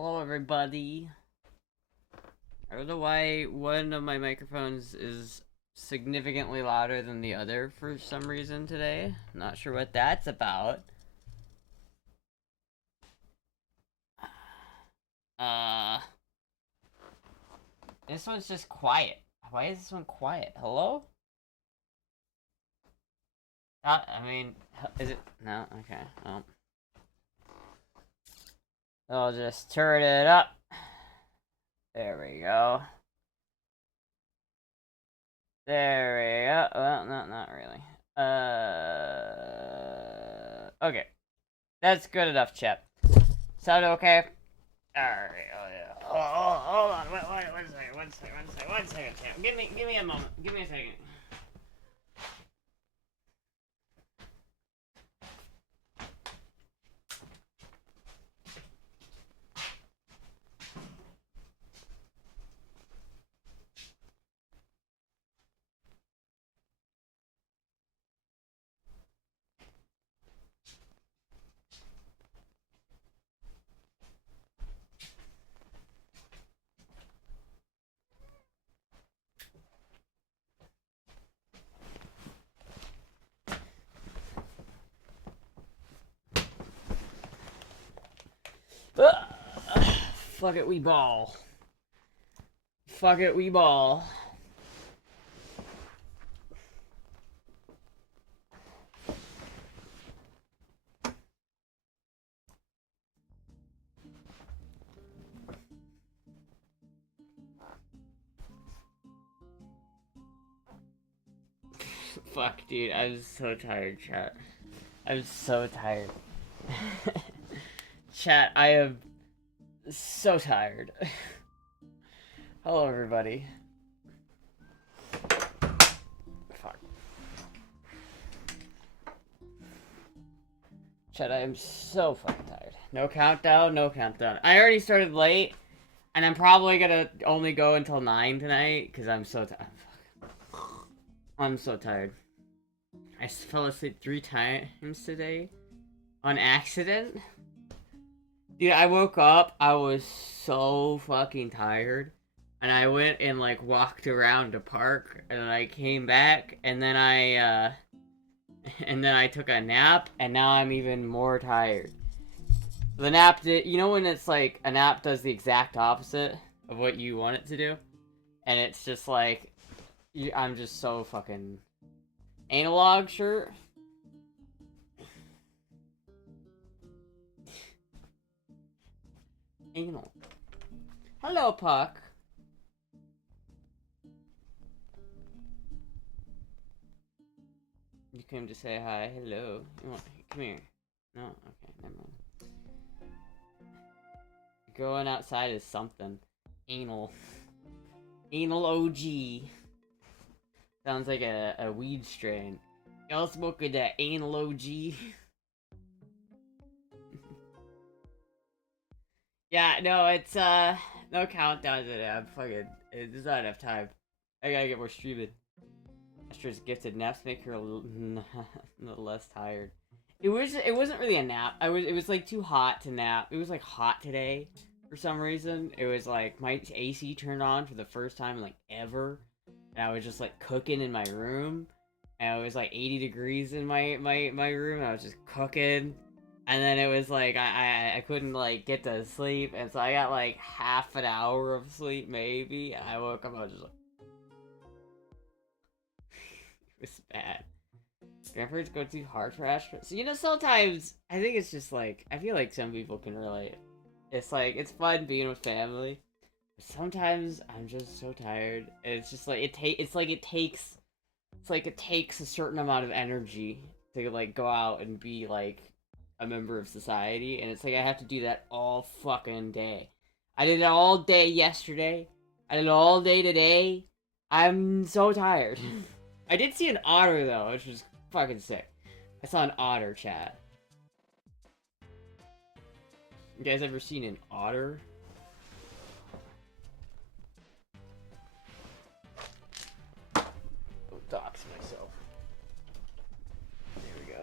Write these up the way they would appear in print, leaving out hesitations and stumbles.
Hello, everybody. I don't know why one of my microphones is significantly louder than the other for some reason today. Not sure what that's about. Uh, this one's just quiet. Why is this one quiet? Hello? I mean, is it? No? Okay. Well, I'll just turn it up. There we go. There we go. Well, no, not really. Okay. That's good enough, Chip. Sound okay? Alright, oh yeah. Hold on, wait, one second, Chip. Give me a moment. Give me a second. Fuck it, we ball. Fuck it, we ball. Fuck, dude, I'm so tired, chat. I'm so tired. Chat, I am so tired. Hello, everybody. Fuck. Chat, I am so fucking tired. No countdown, no countdown. I already started late, and I'm probably gonna only go until 9 tonight, because I'm so tired. I'm so tired. I fell asleep 3 times today. On accident. Dude, I woke up, I was so fucking tired. And I went and, like, walked around the park, and then I came back, and then I took a nap, and now I'm even more tired. The nap did, you know when it's like, a nap does the exact opposite of what you want it to do? And it's just like, I'm just so fucking... Analog shirt? Anal. Hello, Puck. You came to say hi. Hello. Come here. No? Okay, never mind. Going outside is something. Anal. Anal OG. Sounds like a weed strain. Y'all smoking that anal OG? Yeah, no, it's, no countdown today. I'm fucking, there's not enough time. I gotta get more streaming. Astra's gifted naps make her a little less tired. It wasn't really a nap. It was like too hot to nap. It was like hot today for some reason. It was like my AC turned on for the first time like ever, and I was just like cooking in my room, and it was like 80 degrees in my room. And I was just cooking, and then it was like I couldn't like get to sleep, and so I got like half an hour of sleep maybe, and I woke up. I was just like. It was bad. Grandparents go too hard for Astra. So, you know, sometimes I think it's just like, I feel like some people can relate. It's like, it's fun being with family. But sometimes I'm just so tired. And it's just like, it's like it takes a certain amount of energy to like go out and be like a member of society. And it's like I have to do that all fucking day. I did it all day yesterday. I did it all day today. I'm so tired. I did see an otter though, which was fucking sick. I saw an otter, chat. You guys ever seen an otter? I'll dox myself. There we go.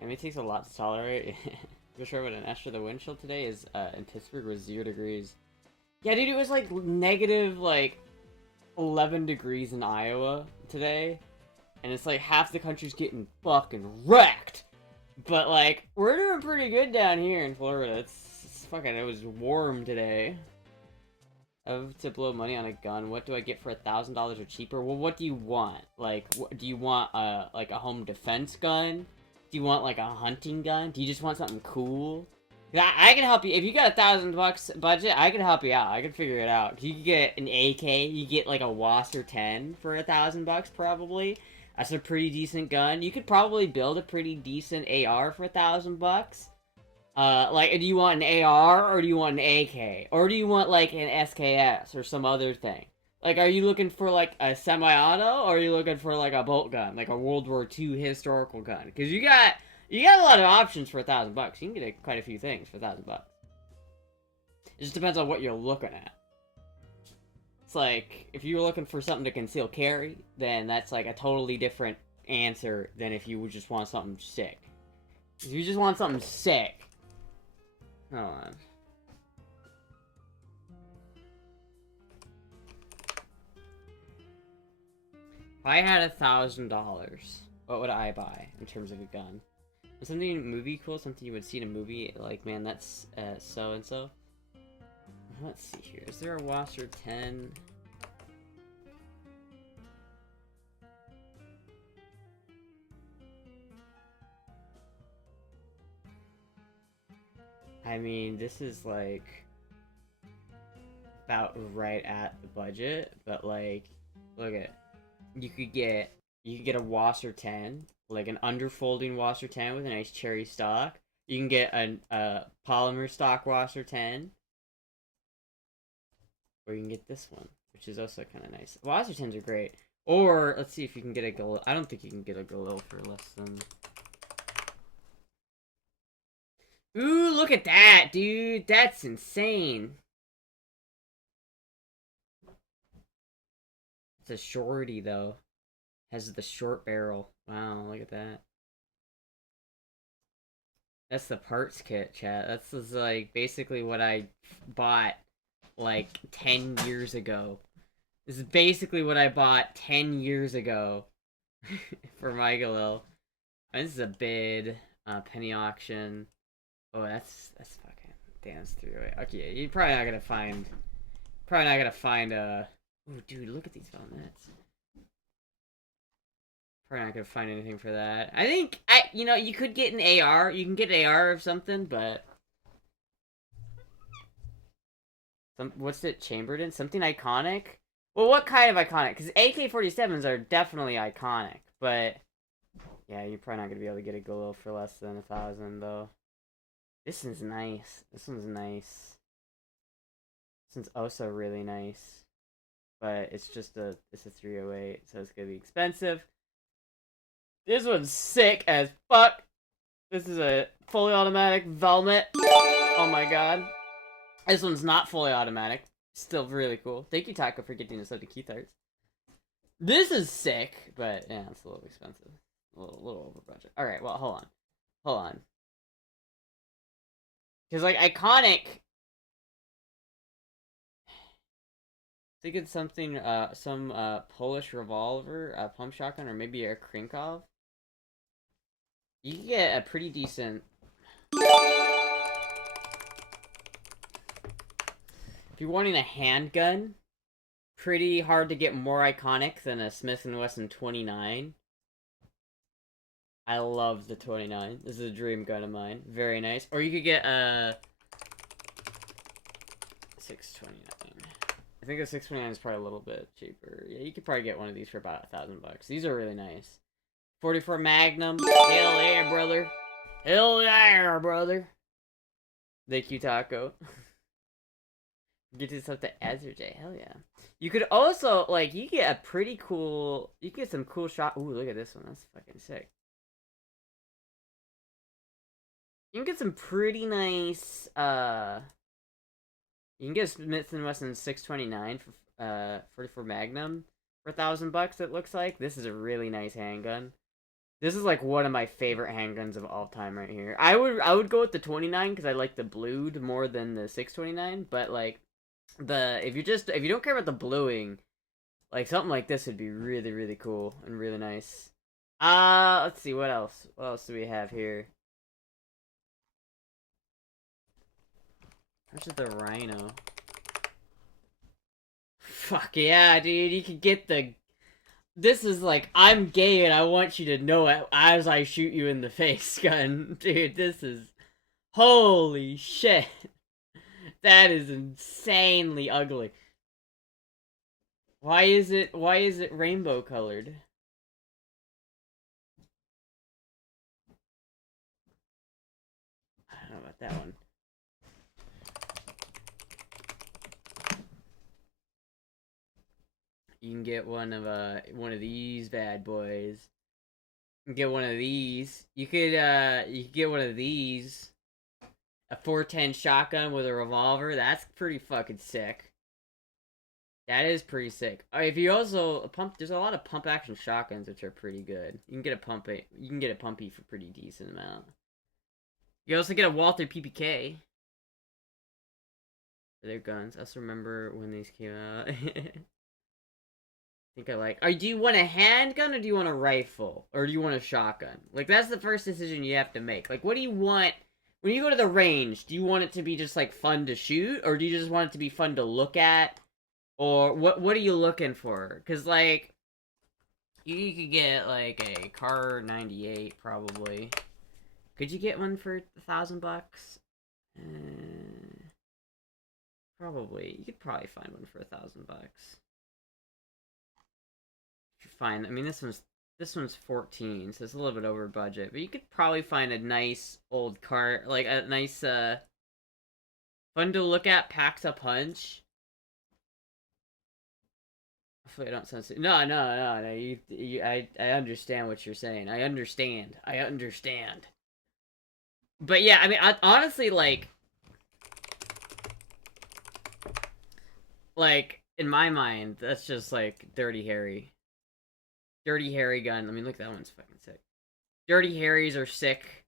I mean, it takes a lot to tolerate. Go sure what an Astra. The wind chill today is in Pittsburgh was 0 degrees. Yeah, dude, it was like negative like 11 degrees in Iowa today, and it's like half the country's getting fucking wrecked. But like we're doing pretty good down here in Florida. It's fucking. It was warm today. To blow money on a gun, what do I get for $1,000 or cheaper? Well, what do you want? Like, do you want like a home defense gun? Do you want like a hunting gun? Do you just want something cool? I can help you. If you got $1,000 budget, I can help you out. I can figure it out. You can get an AK. You get like a Wasser 10 for $1,000 probably. That's a pretty decent gun. You could probably build a pretty decent AR for $1,000. Like, do you want an AR, or do you want an AK? Or do you want, like, an SKS, or some other thing? Like, are you looking for, like, a semi-auto, or are you looking for, like, a bolt gun? Like, a World War II historical gun? Because you got a lot of options for $1,000. You can get quite a few things for $1,000. It just depends on what you're looking at. It's like, if you're looking for something to conceal carry, then that's, like, a totally different answer than if you just want something sick. If you just want something sick... Hold on. If I had $1,000, what would I buy in terms of a gun? Something movie cool, something you would see in a movie, like, man, that's so-and-so. Let's see here. Is there a Wasser 10? I mean, this is, like, about right at the budget, but, like, look at, you could get a Wasser 10, like an underfolding Wasser 10 with a nice cherry stock. You can get a polymer stock Wasser 10, or you can get this one, which is also kind of nice. Wasser 10s are great. Or, let's see if you can get a Galil. I don't think you can get a Galil for less than... Ooh, look at that, dude. That's insane. It's a shorty, though. Has the short barrel. Wow, look at that. That's the parts kit, chat. That's just, like, basically what I bought, like, 10 years ago. This is basically what I bought 10 years ago for my Galil. This is a bid, penny auction. Oh, that's fucking, damn, that's 308. Okay, you're probably not gonna find, ooh, dude, look at these helmets. Probably not gonna find anything for that. I think, you know, you could get an AR. You can get an AR of something, but... what's it chambered in? Something iconic? Well, what kind of iconic? Because AK-47s are definitely iconic, but... yeah, you're probably not gonna be able to get a Galil for less than 1,000, though. This one's nice. This one's nice. This one's also really nice. But it's just it's a 308, so it's gonna be expensive. This one's sick as fuck. This is a fully automatic Velvet. Oh my god. This one's not fully automatic. Still really cool. Thank you, Taco, for getting us out to Keith Arts. This is sick, but yeah, it's a little expensive. A little over budget. Alright, well, hold on. Because, like, iconic... I think it's something, some Polish revolver, pump shotgun, or maybe a Krinkov. You can get a pretty decent... If you're wanting a handgun, pretty hard to get more iconic than a Smith & Wesson 29. I love the 29. This is a dream gun of mine. Very nice. Or you could get a 629. I think the 629 is probably a little bit cheaper. Yeah, you could probably get one of these for about $1,000. These are really nice. 44 Magnum. Hell yeah, brother. Hell yeah, brother. Thank you, Taco. Get this up to Azerjay. Hell yeah. You could also, like, you get a pretty cool... You get some cool shot... Ooh, look at this one. That's fucking sick. You can get some pretty nice, you can get a Smith & Wesson 629 for 44 Magnum for $1,000, it looks like. This is a really nice handgun. This is like one of my favorite handguns of all time right here. I would go with the 29 because I like the blued more than the 629, but like if you don't care about the bluing, like something like this would be really really cool and really nice. Let's see what else. What else do we have here? Which is the Rhino? Fuck yeah, dude! You can get the. This is like I'm gay and I want you to know it as I shoot you in the face, gun, dude. This is holy shit. That is insanely ugly. Why is it rainbow colored? I don't know about that one. You can get one of these bad boys. You can get one of these. You could get one of these. A 410 shotgun with a revolver. That's pretty fucking sick. That is pretty sick. If you also there's a lot of pump action shotguns which are pretty good. You can get a pumpy for pretty decent amount. You also get a Walther PPK for their guns. I also remember when these came out. think I like. Do you want a handgun or do you want a rifle or do you want a shotgun? Like that's the first decision you have to make. Like, what do you want when you go to the range? Do you want it to be just like fun to shoot, or do you just want it to be fun to look at, or what are you looking for? Because like you could get like a Car 98 probably. Could you get one for $1,000? Probably. You could probably find one for $1,000. Fine. I mean, this one's 14, so it's a little bit over budget, but you could probably find a nice old car, like a nice fun to look at, packs a punch. Hopefully I don't sound no. I understand what you're saying. I understand. But yeah, I mean, honestly, like in my mind, that's just like Dirty Harry. Dirty Harry gun. I mean, look, that one's fucking sick. Dirty Harrys are sick.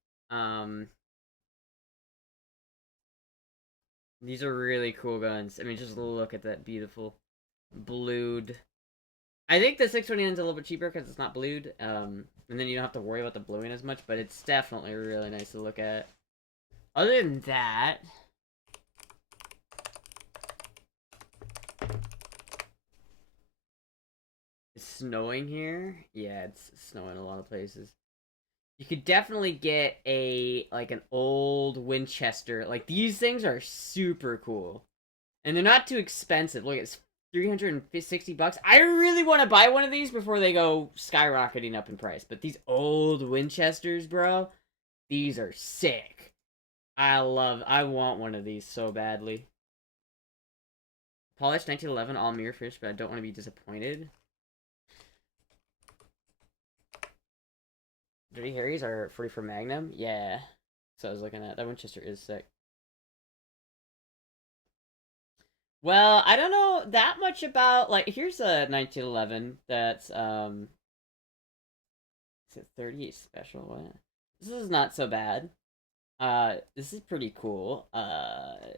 These are really cool guns. I mean, just look at that beautiful blued. I think the 629 is a little bit cheaper because it's not blued. And then you don't have to worry about the bluing as much, but it's definitely really nice to look at. Other than that, it's snowing here. Yeah, it's snowing a lot of places. You could definitely get an old Winchester. Like these things are super cool. And they're not too expensive. Look, it's $360. I really want to buy one of these before they go skyrocketing up in price. But these old Winchesters, bro, these are sick. I want one of these so badly. Polished 1911, all mirror finish, but I don't want to be disappointed. Dirty Harrys are 40 for Magnum? Yeah. So I was looking at that Winchester is sick. Well, I don't know that much about like here's a 1911 that's is it 38 special? What? This is not so bad. This is pretty cool.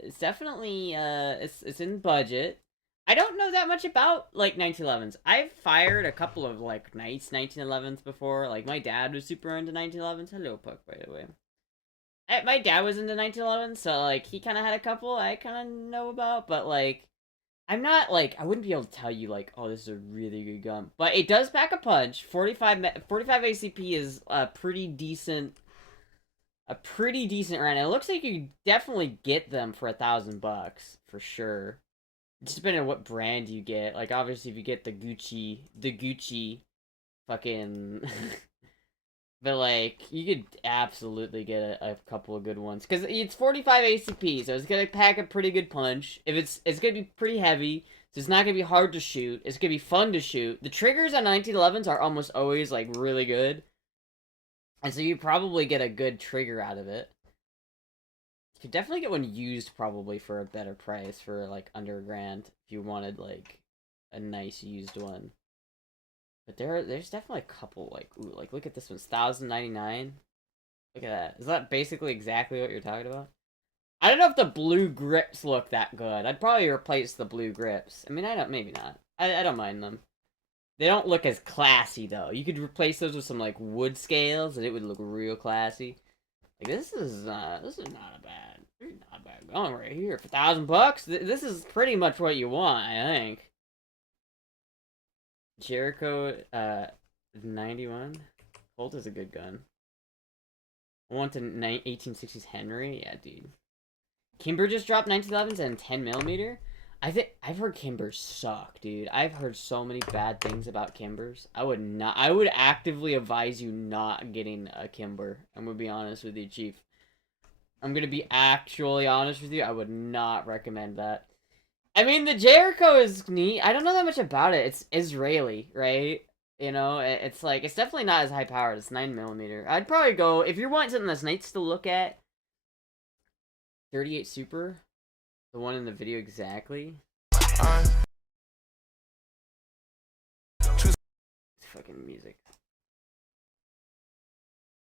It's definitely it's in budget. I don't know that much about like 1911s. I've fired a couple of like nice 1911s before. Like my dad was super into 1911s. Hello, Puck, by the way. My dad was into 1911s, so like he kind of had a couple I kind of know about, but like I'm not like I wouldn't be able to tell you like, oh, this is a really good gun, but it does pack a punch. 45 ACP is a pretty decent round. It looks like you definitely get them for $1,000 for sure. Just depending on what brand you get. Like obviously, if you get the Gucci, fucking. But like, you could absolutely get a couple of good ones because it's 45 ACP, so it's gonna pack a pretty good punch. If it's gonna be pretty heavy, so it's not gonna be hard to shoot. It's gonna be fun to shoot. The triggers on 1911s are almost always like really good, and so you probably get a good trigger out of it. You could definitely get one used probably for a better price for like under $1,000 if you wanted like a nice used one. But there's definitely a couple, like, ooh, like, look at this one, 1,099. Look at that. Is that basically exactly what you're talking about? I don't know if the blue grips look that good. I'd probably replace the blue grips. I mean, maybe not. I don't mind them. They don't look as classy, though. You could replace those with some, like, wood scales, and it would look real classy. Like, this is not a bad going right here. For $1,000, this is pretty much what you want, I think. Jericho, 91. Colt is a good gun. I want to 1860s Henry? Yeah, dude. Kimber just dropped 1911s and 10mm. I've heard Kimbers suck, dude. I've heard so many bad things about Kimbers. I would actively advise you not getting a Kimber. I'm gonna be honest with you, Chief. I'm gonna be actually honest with you. I would not recommend that. I mean, the Jericho is neat. I don't know that much about it. It's Israeli, right? You know, it's like, it's definitely not as high powered. It's 9mm. I'd probably go, if you're wanting something that's nice to look at, 38 Super. The one in the video exactly. Fucking music.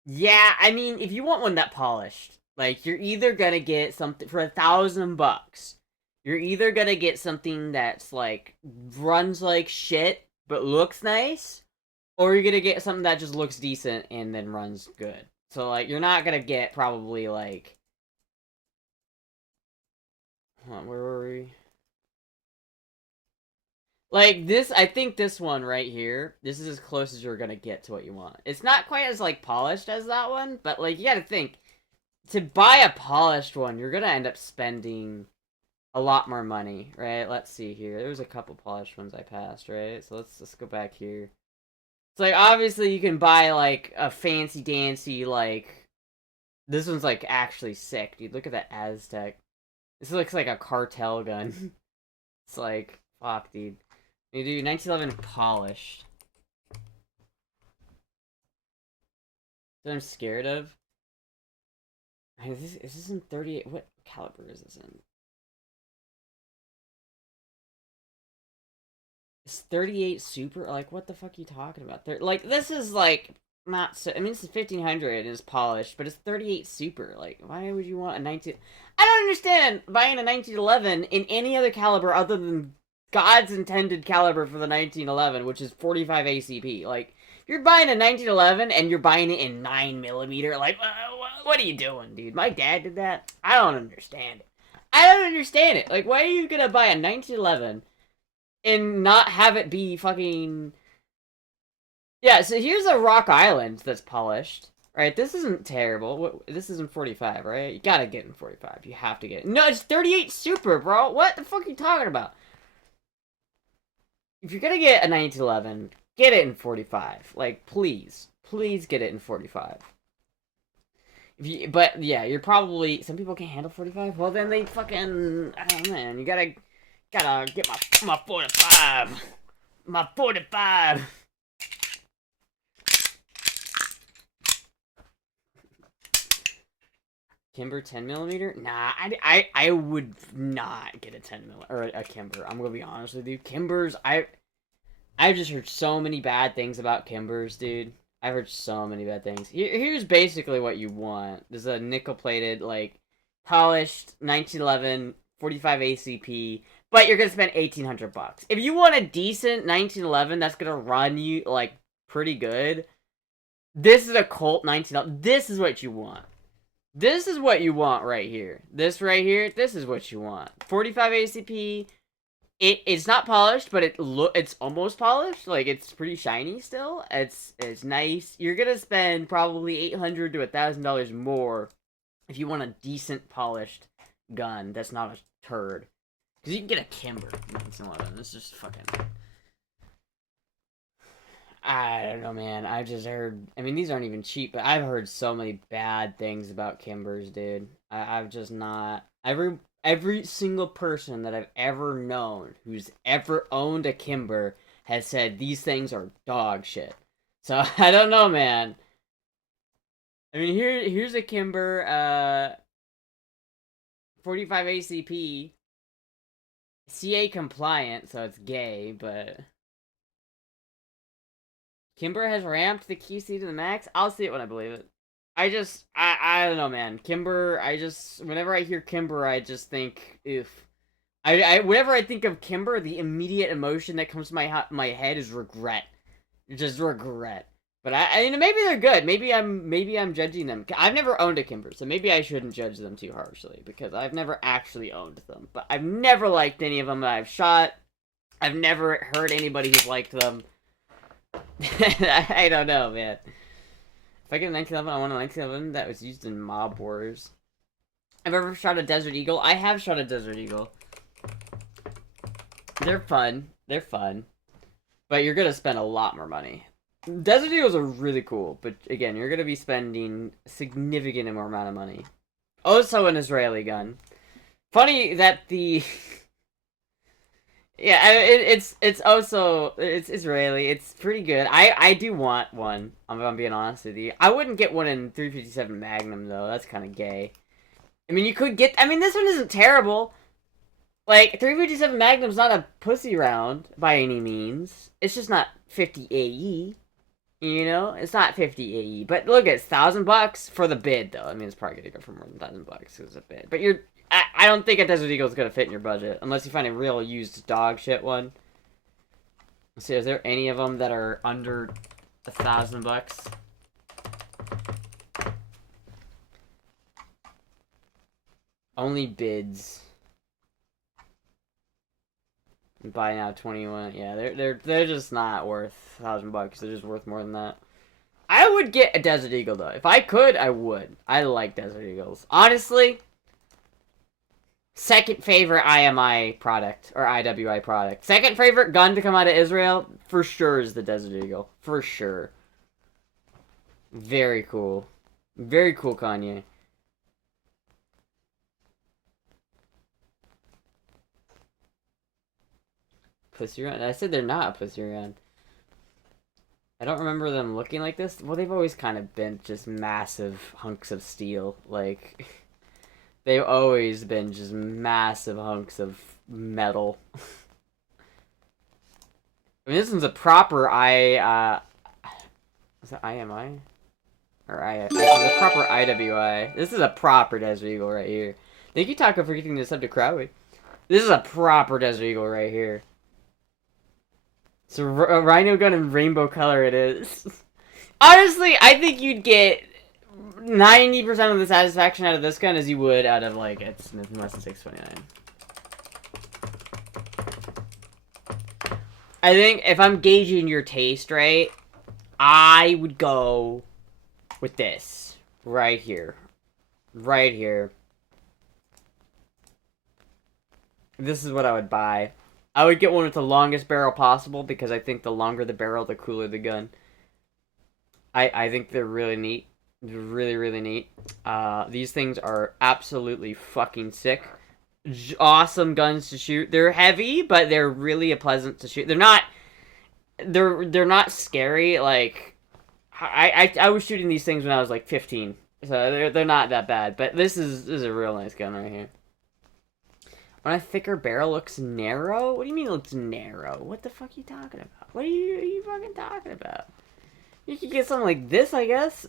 Yeah, I mean, if you want one that polished, like, you're either gonna get something for $1,000. You're either gonna get something that's like runs like shit but looks nice, or you're gonna get something that just looks decent and then runs good. So like, you're not gonna get probably like, hold on, where were we? Like this, I think this one right here, this is as close as you're gonna get to what you want. It's not quite as like polished as that one, but like you gotta think, to buy a polished one, you're gonna end up spending a lot more money, right? Let's see here. There was a couple polished ones I passed, right? So let's go back here. It's like obviously you can buy like a fancy dancy like, this one's like actually sick, dude. Look at that Aztec. This looks like a cartel gun. It's like fuck, dude. You do 1911 polished. That I'm scared of. Is this in 38? What caliber is this in? It's 38 Super? Like, what the fuck are you talking about? Like, this is like not so. I mean, this is 1500 and it's polished, but it's 38 Super. Like, why would you want a 19? I don't understand buying a 1911 in any other caliber other than God's intended caliber for the 1911, which is 45 ACP. Like, you're buying a 1911 and you're buying it in 9mm. Like, what are you doing, dude? My dad did that. I don't understand it. I don't understand it. Like, why are you gonna buy a 1911 and not have it be fucking... Yeah, so here's a Rock Island that's polished. Right, this isn't terrible. This isn't 45, right? You gotta get in 45. You have to get it. No, it's 38 Super, bro. What the fuck are you talking about? If you're gonna get a 1911, get it in 45. Like, please. Please get it in 45. But, yeah, you're probably... Some people can't handle 45? Well, then they fucking... Oh, man, you gotta get my 45. My 45. Kimber 10mm? Nah, I would not get a 10mm or a Kimber. I'm gonna be honest with you. Kimbers, I've just heard so many bad things about Kimbers, dude. I've heard so many bad things. Here's basically what you want. There's a nickel-plated, like, polished 1911 45 ACP, but you're gonna spend $1,800. If you want a decent 1911 that's gonna run you, like, pretty good, this is a Colt 1911. This is what you want. This is what you want right here. This right here, this is what you want. 45 ACP. It's not polished, but it's almost polished. Like, it's pretty shiny still. It's nice. You're gonna spend probably $800 to $1,000 more if you want a decent polished gun that's not a turd. Because you can get a Kimber 1911. This is just fucking... I don't know, man. I just heard... I mean, these aren't even cheap, but I've heard so many bad things about Kimbers, dude. I've just not... Every single person that I've ever known who's ever owned a Kimber has said these things are dog shit. So, I don't know, man. I mean, here's a Kimber, 45 ACP. CA compliant, so it's gay, but... Kimber has ramped the QC to the max. I'll see it when I believe it. I don't know, man. Kimber, whenever I hear Kimber, I just think, oof. Whenever I think of Kimber, the immediate emotion that comes to my head is regret. Just regret. But maybe they're good. Maybe I'm judging them. I've never owned a Kimber, so maybe I shouldn't judge them too harshly because I've never actually owned them. But I've never liked any of them that I've shot. I've never heard anybody who's liked them. I don't know, man. If I get a 1911, I want a 1911 that was used in Mob Wars. I've ever shot a Desert Eagle. I have shot a Desert Eagle. They're fun. They're fun. But you're gonna spend a lot more money. Desert Eagles are really cool, but again, you're gonna be spending a significant more amount of money. Also an Israeli gun. Funny that the... yeah, it's Israeli. It's pretty good. I do want one, if I'm being honest with you. I wouldn't get one in 357 Magnum, though. That's kind of gay. I mean, you could get... I mean, this one isn't terrible. Like, 357 Magnum's not a pussy round, by any means. It's just not 50 AE. You know? It's not 50 AE. But look, it's $1,000 for the bid, though. I mean, it's probably gonna go for more than $1,000 because it's a bid. But I don't think a Desert Eagle is gonna fit in your budget. Unless you find a real used dog shit one. Let's see, is there any of them that are under $1,000? Only bids. Buy now 21. Yeah, they're just not worth $1,000. They're just worth more than that. I would get a Desert Eagle though. If I could, I would. I like Desert Eagles. Honestly, second favorite IMI product or IWI product. Second favorite gun to come out of Israel for sure is the Desert Eagle. For sure. Very cool. Very cool, Kanye. Pussy round? I said they're not a pussy round. I don't remember them looking like this. Well, they've always kind of been just massive hunks of steel. Like, they've always been just massive hunks of metal. I mean, this one's a proper is that IMI? Or this is a proper IWI. This is a proper Desert Eagle right here. Thank you, Taco, for getting this up to Crowley. This is a proper Desert Eagle right here. So a rhino gun in rainbow color it is. Honestly, I think you'd get 90% of the satisfaction out of this gun as you would out of, like, at Smith & Wesson 629. I think if I'm gauging your taste right, I would go with this. Right here. Right here. This is what I would buy. I would get one with the longest barrel possible because I think the longer the barrel, the cooler the gun. I think they're really neat. They're really, really neat. These things are absolutely fucking sick. Awesome guns to shoot. They're heavy, but they're really pleasant to shoot. They're not scary. Like, I was shooting these things when I was like 15, so they're not that bad. But this is a real nice gun right here. When a thicker barrel looks narrow? What do you mean it looks narrow? What the fuck are you talking about? What are you fucking talking about? You could get something like this, I guess.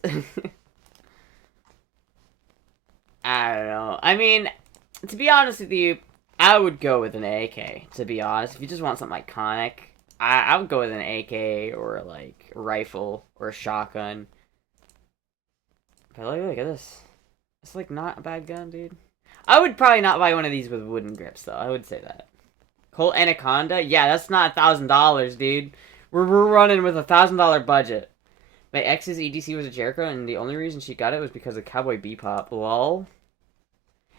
I don't know. I mean, to be honest with you, I would go with an AK, to be honest. If you just want something iconic, I would go with an AK or, like, a rifle or a shotgun. But look at this. It's, like, not a bad gun, dude. I would probably not buy one of these with wooden grips, though. I would say that. Colt Anaconda? Yeah, that's not $1,000, dude. We're running with a $1,000 budget. My ex's EDC was a Jericho, and the only reason she got it was because of Cowboy Bebop. Lol.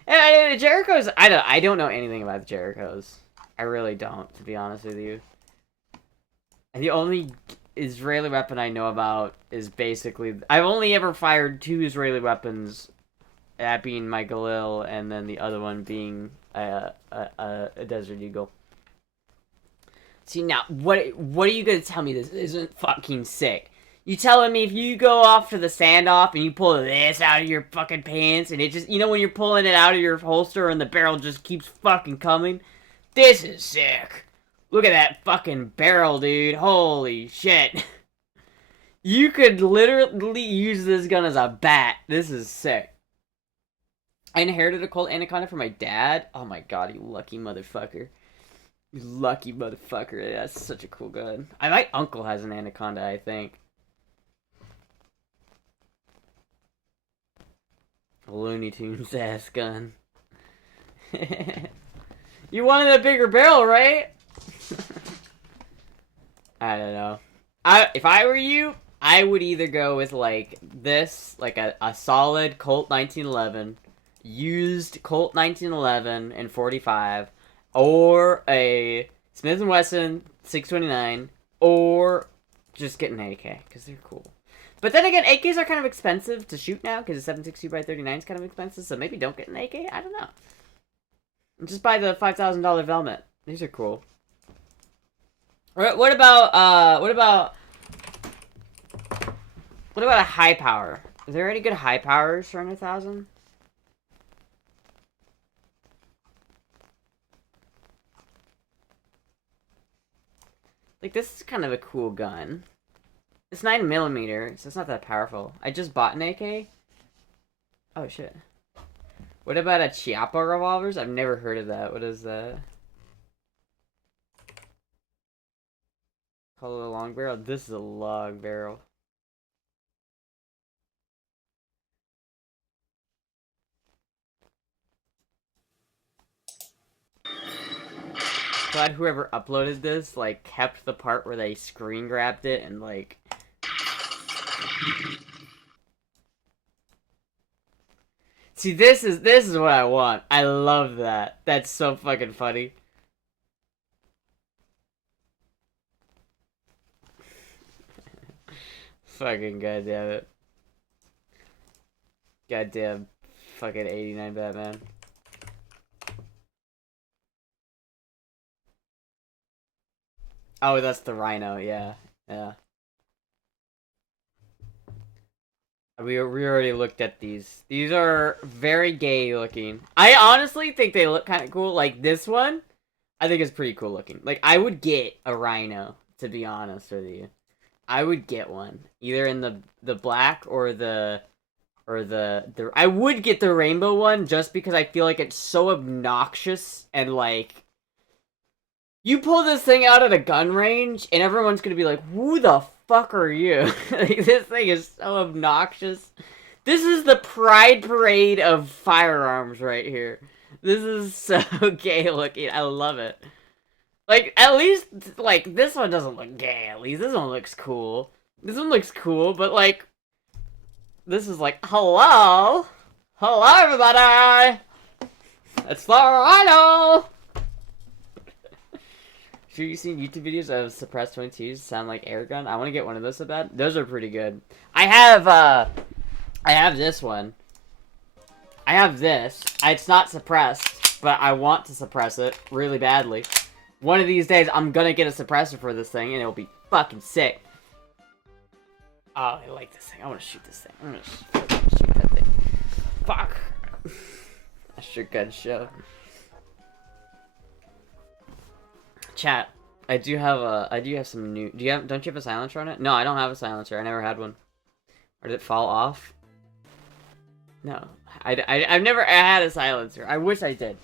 And Jerichos, I don't know anything about the Jerichos. I really don't, to be honest with you. And the only Israeli weapon I know about is basically... I've only ever fired 2 Israeli weapons, that being my Galil, and then the other one being a Desert Eagle. See, now, what are you gonna tell me this isn't fucking sick? You telling me if you go off to the standoff and you pull this out of your fucking pants and it just, you know when you're pulling it out of your holster and the barrel just keeps fucking coming? This is sick. Look at that fucking barrel, dude. Holy shit. You could literally use this gun as a bat. This is sick. I inherited a Colt Anaconda from my dad. Oh my god, you lucky motherfucker. You lucky motherfucker. That's such a cool gun. My uncle has an Anaconda, I think. A Looney Tunes ass gun. You wanted a bigger barrel, right? I don't know. If I were you, I would either go with like this, like a solid Colt 1911, used Colt 1911 and 45, or a Smith & Wesson 629, or just get an AK, because they're cool. But then again, AKs are kind of expensive to shoot now, because the 7.62x39 is kind of expensive, so maybe don't get an AK? I don't know. Just buy the $5,000 Velvet. These are cool. What about a high power? Is there any good high powers for under 1,000? Like, this is kind of a cool gun. It's 9mm, so it's not that powerful. I just bought an AK. Oh, shit. What about a Chiappa revolvers? I've never heard of that. What is that? Call it a long barrel? This is a long barrel. Glad whoever uploaded this, like, kept the part where they screen grabbed it and, like... See, this is what I want. I love that. That's so fucking funny. Fucking goddamn it. Goddamn fucking 89 Batman. Oh, that's the Rhino, yeah. Yeah. We already looked at these. These are very gay looking. I honestly think they look kind of cool. Like this one, I think is pretty cool looking. Like I would get a Rhino, to be honest with you. I would get one, either in the black or the I would get the rainbow one just because I feel like it's so obnoxious and like you pull this thing out at a gun range and everyone's gonna be like, who the fuck are you? Like, this thing is so obnoxious. This is the pride parade of firearms right here. This is so gay looking. I love it. Like, at least, like, this one doesn't look gay, at least. This one looks cool. This one looks cool, but, like, this is like, hello? Hello, everybody! It's the Rhino! Sure, you seen YouTube videos of suppressed 22s sound like air gun? I want to get one of those so bad. Those are pretty good. I have this one. I have this. It's not suppressed, but I want to suppress it really badly. One of these days, I'm gonna get a suppressor for this thing, and it'll be fucking sick. Oh, I like this thing. I want to shoot this thing. I'm gonna shoot that thing. Fuck. I sure got show. Chat. I do have some new. Don't you have a silencer on it? No, I don't have a silencer. I never had one. Or did it fall off? No. I've never had a silencer. I wish I did.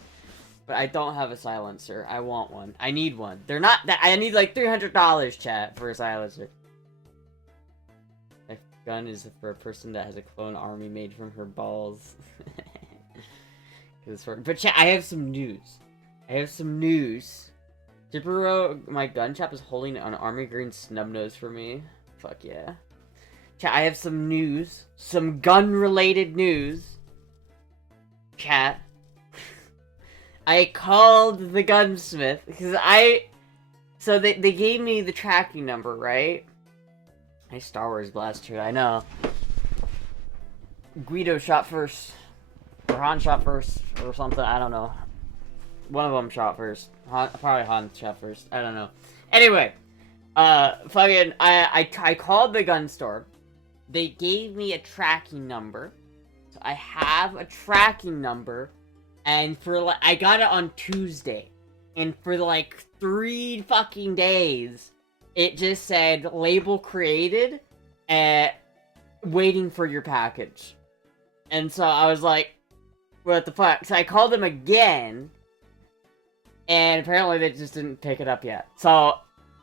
But I don't have a silencer. I want one. I need one. They're not that. I need like $300, chat, for a silencer. A gun is for a person that has a clone army made from her balls. But chat, I have some news. Dipero, my gun chap is holding an army green snub nose for me. Fuck yeah. Chat, I have some news. Some gun-related news. Chat. I called the gunsmith because so they gave me the tracking number, right? Nice Star Wars blaster, I know. Guido shot first, or Han shot first, or something. I don't know. One of them shot first. Probably Han shot first. I don't know. Anyway, fucking, I called the gun store. They gave me a tracking number. So I have a tracking number. And for like, I got it on Tuesday. And for like 3 fucking days, it just said label created. waiting for your package. And so I was like, what the fuck? So I called them again, and apparently they just didn't pick it up yet. So,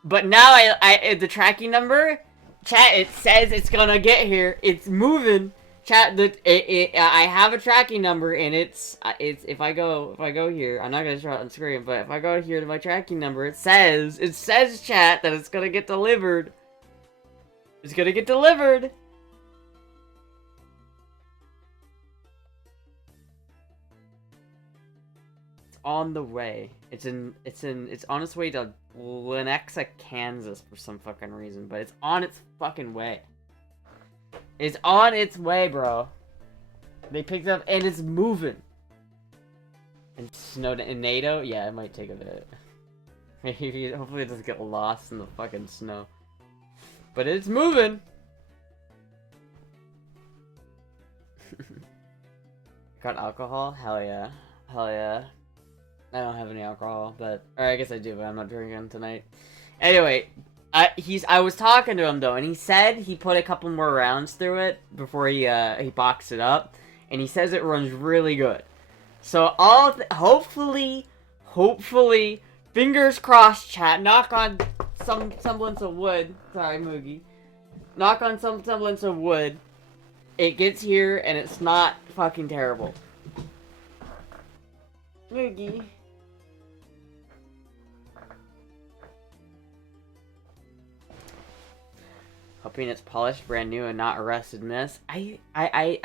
but now the tracking number, chat, it says it's gonna get here. It's moving. Chat, I have a tracking number, and it's if I go here, I'm not gonna show it on screen, but if I go here to my tracking number, it says chat that it's gonna get delivered. It's gonna get delivered. It's on the way. It's on its way to Lenexa, Kansas for some fucking reason, but it's on its fucking way. It's on its way, bro. They picked it up and it's moving. And snowed in NATO? Yeah, it might take a bit. Maybe, hopefully it doesn't get lost in the fucking snow. But it's moving! Got alcohol? Hell yeah. Hell yeah. I don't have any alcohol, but... Or I guess I do, but I'm not drinking tonight. Anyway, I was talking to him, though, and he said he put a couple more rounds through it before he boxed it up. And he says it runs really good. So, hopefully, fingers crossed, chat, knock on some semblance of wood. Sorry, Moogie. Knock on some semblance of wood. It gets here, and it's not fucking terrible. Moogie. Hoping it's polished, brand new, and not a rusted mess. I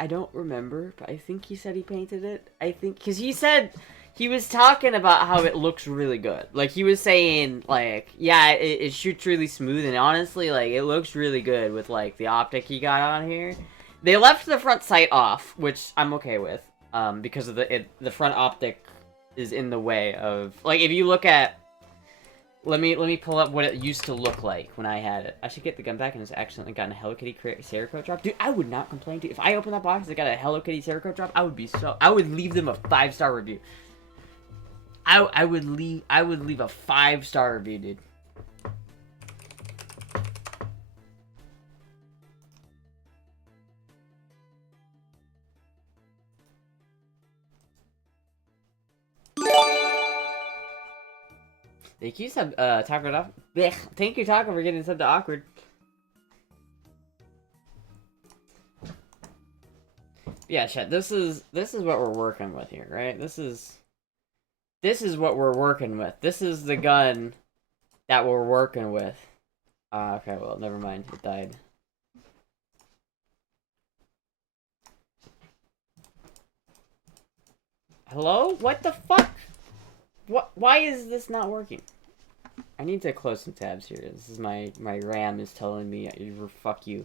don't remember, but I think he said he painted it. I think, because he said, he was talking about how it looks really good. Like, he was saying, like, yeah, it shoots really smooth, and honestly, like, it looks really good with, like, the optic he got on here. They left the front sight off, which I'm okay with, because of the front optic is in the way of, like, if you look at, let me pull up what it used to look like when I had it. I should get the gun back and it's accidentally gotten a Hello Kitty Cerakote drop. Dude, I would not complain, dude. If I open that box and it got a Hello Kitty Cerakote drop, I would leave them a 5-star review. I would leave a 5-star review, dude. Thank you, Taco. Thank you, Taco, for getting sub to Awkward. Yeah, chat. This is what we're working with here, right? This is what we're working with. This is the gun that we're working with. Okay, well, never mind. It died. Hello? What the fuck? Why is this not working? I need to close some tabs here. This is my RAM is telling me, fuck you.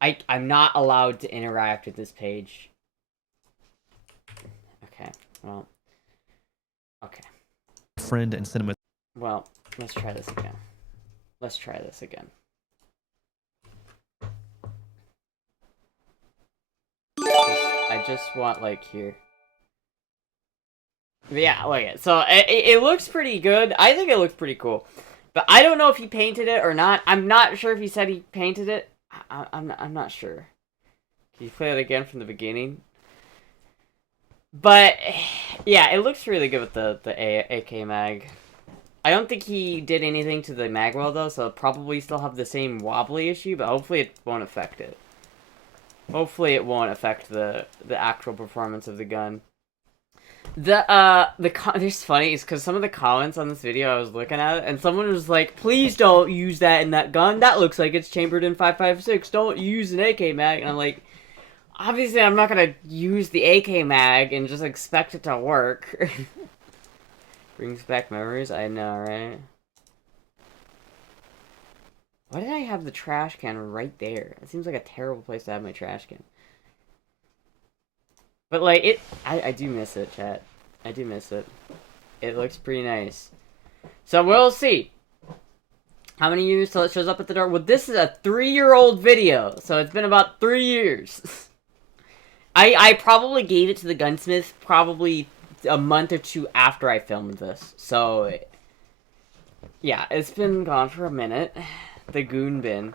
I'm not allowed to interact with this page. Okay, well. Okay. Friend and cinema. Well, let's try this again. Let's try this again. I just want, like, here. Yeah, look at it. So, it looks pretty good. I think it looks pretty cool. But I don't know if he painted it or not. I'm not sure if he said he painted it. I'm not sure. Can you play it again from the beginning? But, yeah, it looks really good with the AK mag. I don't think he did anything to the magwell, though, so it'll probably still have the same wobbly issue, but hopefully it won't affect it. Hopefully it won't affect the actual performance of the gun. It's funny, is because some of the comments on this video I was looking at, and someone was like, please don't use that in that gun, that looks like it's chambered in 5.56, don't use an AK mag, and I'm like, obviously I'm not gonna use the AK mag and just expect it to work. Brings back memories, I know, right? Why did I have the trash can right there? It seems like a terrible place to have my trash can. But, like, I do miss it, chat. I do miss it. It looks pretty nice. So, we'll see. How many years till it shows up at the door? Well, this is a 3-year-old video, so it's been about 3 years. I probably gave it to the gunsmith probably a month or two after I filmed this. So, yeah, it's been gone for a minute. The goon bin.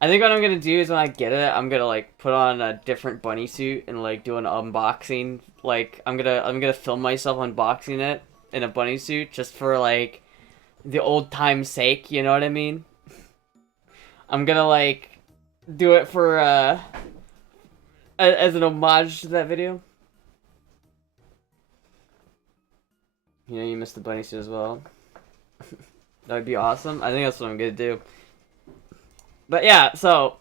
I think what I'm gonna do is when I get it, I'm gonna like put on a different bunny suit and like do an unboxing. Like I'm gonna film myself unboxing it in a bunny suit just for like the old time's sake. You know what I mean? I'm gonna like do it for as an homage to that video. You know, you missed the bunny suit as well. That would be awesome. I think that's what I'm gonna do. But yeah, so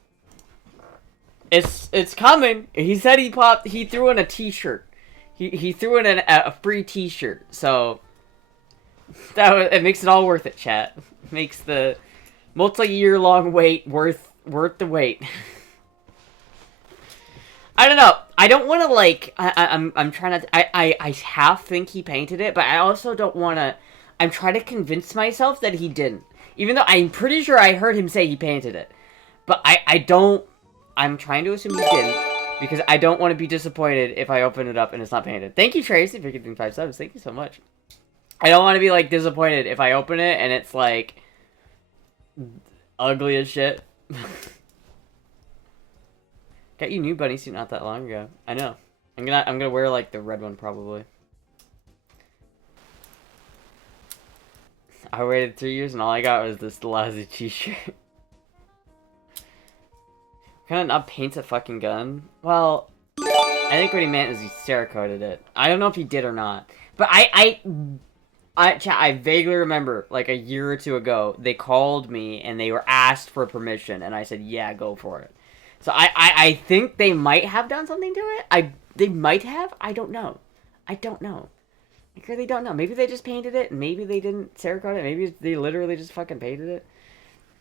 it's coming. He said he threw in a t-shirt. He threw in a free t-shirt. So it makes it all worth it, chat. Makes the multi-year long wait worth the wait. I don't know. I don't want to like. I'm trying to. I half think he painted it, but I also don't want to. I'm trying to convince myself that he didn't, even though I'm pretty sure I heard him say he painted it. But I don't. I'm trying to assume he didn't because I don't want to be disappointed if I open it up and it's not painted. Thank you, Tracy, for getting 5 subs. Thank you so much. I don't want to be like disappointed if I open it and it's like ugly as shit. Got you new bunny suit not that long ago. I know. I'm gonna wear like the red one probably. I waited 3 years and all I got was this lousy t-shirt. Can I not paint a fucking gun? Well, I think what he meant is he Cerakoted it. I don't know if he did or not. But I vaguely remember, like, a year or two ago, they called me and they were asked for permission, and I said, yeah, go for it. So I think they might have done something to it. They might have. I don't know. I really don't know. Maybe they just painted it, and maybe they didn't Cerakote it. Maybe they literally just fucking painted it.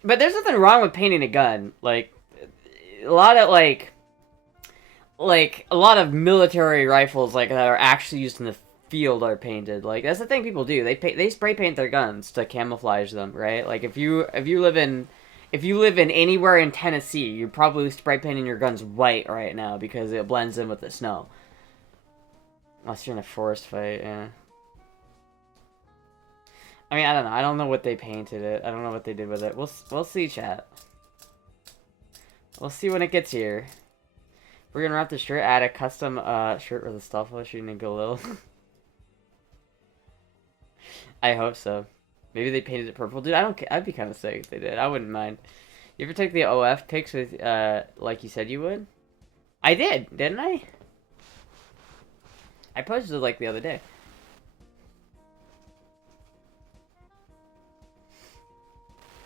But there's nothing wrong with painting a gun. Like, a lot of, a lot of military rifles, like, that are actually used in the field are painted. Like, that's the thing people do. They spray paint their guns to camouflage them, right? Like, if you live in anywhere in Tennessee, you're probably spray painting your guns white right now because it blends in with the snow. Unless you're in a forest fight, yeah. I mean, I don't know. I don't know what they painted it. I don't know what they did with it. We'll see, chat. We'll see when it gets here. We're gonna wrap the shirt, add a custom shirt with a Stealth shooting a Galil. I hope so. Maybe they painted it purple. Dude, I don't care. I'd be kind of sick if they did. I wouldn't mind. You ever take the OF pics with, like you said you would? I did, didn't I? I posted it, like, the other day.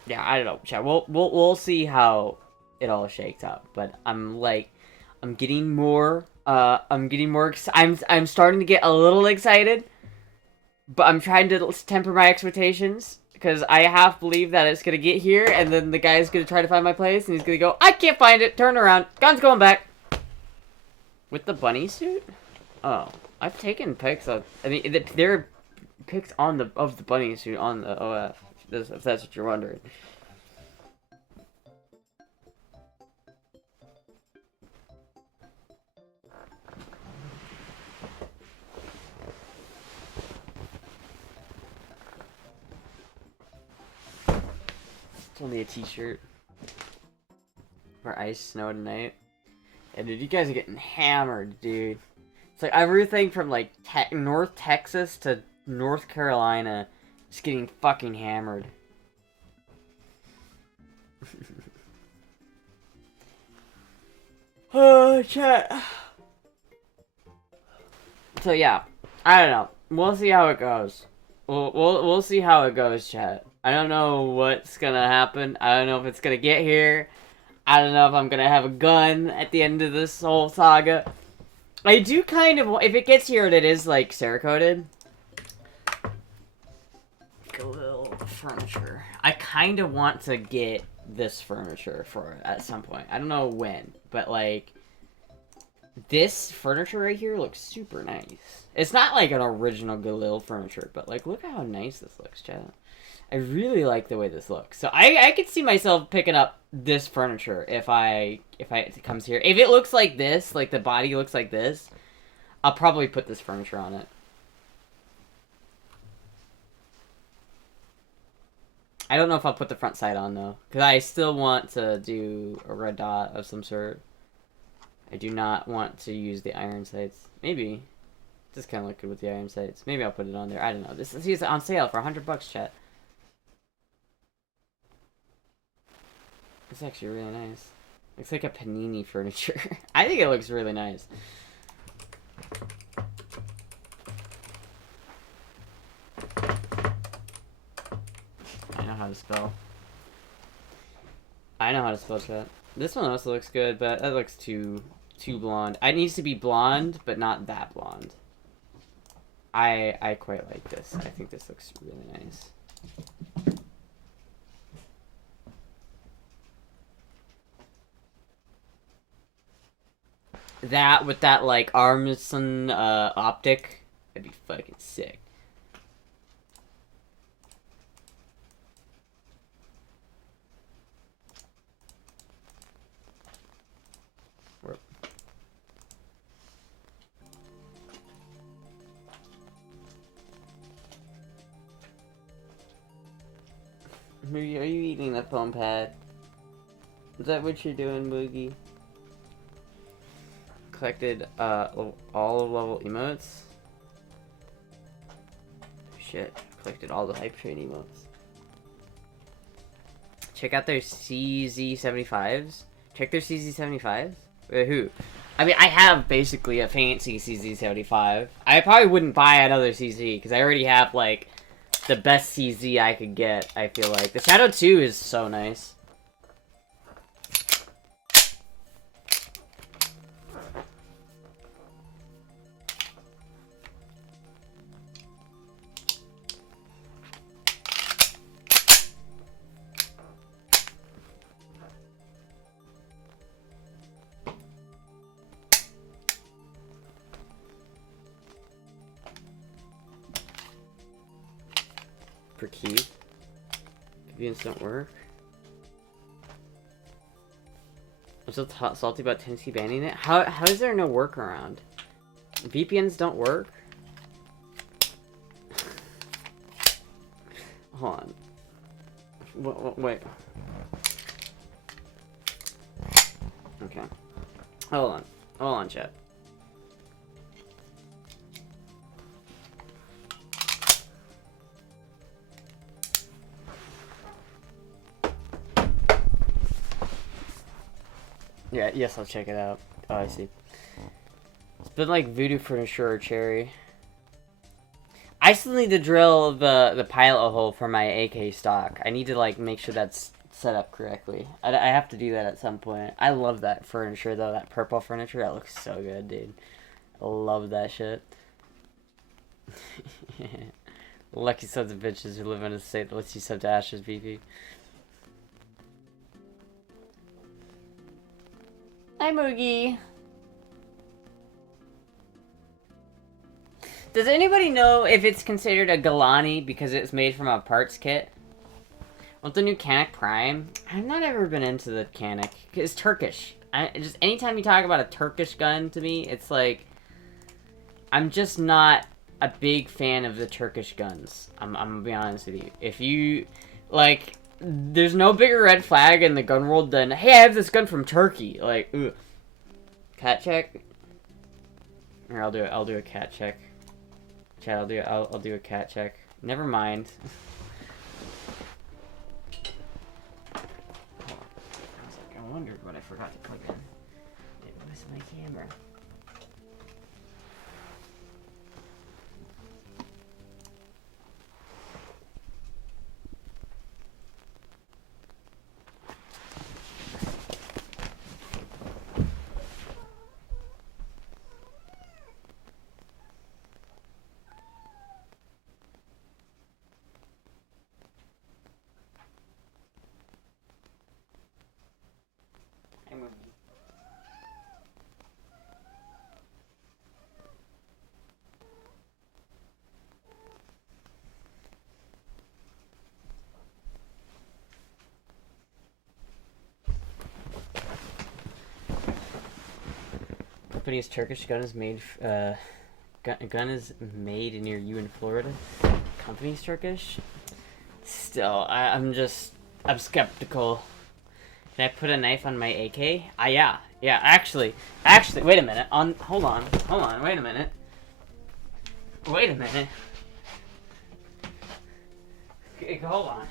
Yeah, I don't know, chat. We'll see how it all shakes out. But I'm getting more, I'm starting to get a little excited. But I'm trying to temper my expectations. Because I half believe that it's going to get here. And then the guy's going to try to find my place. And he's going to go, I can't find it. Turn around. Gun's going back. With the bunny suit? Oh. I've taken pics of... I mean, there are pics of the bunny suit on the OF. If that's what you're wondering. It's only a t-shirt. For ice, snow tonight. Yeah, dude, you guys are getting hammered, dude. It's like everything from, like, North Texas to North Carolina is getting fucking hammered. Oh, chat. So, yeah. I don't know. We'll see how it goes. We'll see how it goes, chat. I don't know what's gonna happen. I don't know if it's gonna get here. I don't know if I'm gonna have a gun at the end of this whole saga. I do kind of... If it gets here and it is, like, Cerakoted... Galil furniture. I kind of want to get this furniture for it at some point. I don't know when, but, like... This furniture right here looks super nice. It's not, like, an original Galil furniture, but, like, look how nice this looks, chat. I really like the way this looks. So I could see myself picking up this furniture if it comes here. If it looks like this, like the body looks like this, I'll probably put this furniture on it. I don't know if I'll put the front sight on though, because I still want to do a red dot of some sort. I do not want to use the iron sights. Maybe. Just kind of look good with the iron sights. Maybe I'll put it on there. I don't know. This is on sale for $100, chat. It's actually really nice. Looks like a panini furniture. I think it looks really nice. I know how to spell. I know how to spell, chat. This one also looks good, but that looks too blonde. It needs to be blonde, but not that blonde. I quite like this. I think this looks really nice. That with that like Armson optic, that'd be fucking sick. Are you eating the foam pad? Is that what you're doing, Boogie? Collected all level emotes. Shit, collected all the hype train emotes. Check out their CZ75s. Check their CZ75s. Who? I mean, I have basically a fancy CZ75. I probably wouldn't buy another CZ because I already have like the best CZ I could get. I feel like the Shadow 2 is so nice. For key. Convenience don't work. I'm still salty about Tennessee banning it. How is there no workaround? VPNs don't work? Hold on. Wait. Okay. Hold on, chat. Yeah, yes, I'll check it out. Oh, I see. It's been like Voodoo Furniture or Cherry. I still need to drill the pilot hole for my AK stock. I need to like make sure that's set up correctly. I have to do that at some point. I love that furniture though, that purple furniture. That looks so good, dude. I love that shit. Lucky sons of bitches who live in a state that lets you sub to Astra's BP. Hi, Moogie. Does anybody know if it's considered a Galani because it's made from a parts kit? Want the new Canik Prime? I've not ever been into the Canik. It's Turkish. Just anytime you talk about a Turkish gun to me, it's like I'm just not a big fan of the Turkish guns. I'm gonna be honest with you. If you like, there's no bigger red flag in the gun world than, hey, I have this gun from Turkey. Like, ugh. Cat check. Or I'll do a cat check. Chat, I'll do a cat check. Never mind. I wondered what I forgot to plug in. It was my camera. Company's Turkish gun is made. Gun is made near you in Florida. Company's Turkish. still, I'm skeptical. Can I put a knife on my AK? Yeah. Actually, wait a minute. Hold on. Wait a minute. Okay, hold on.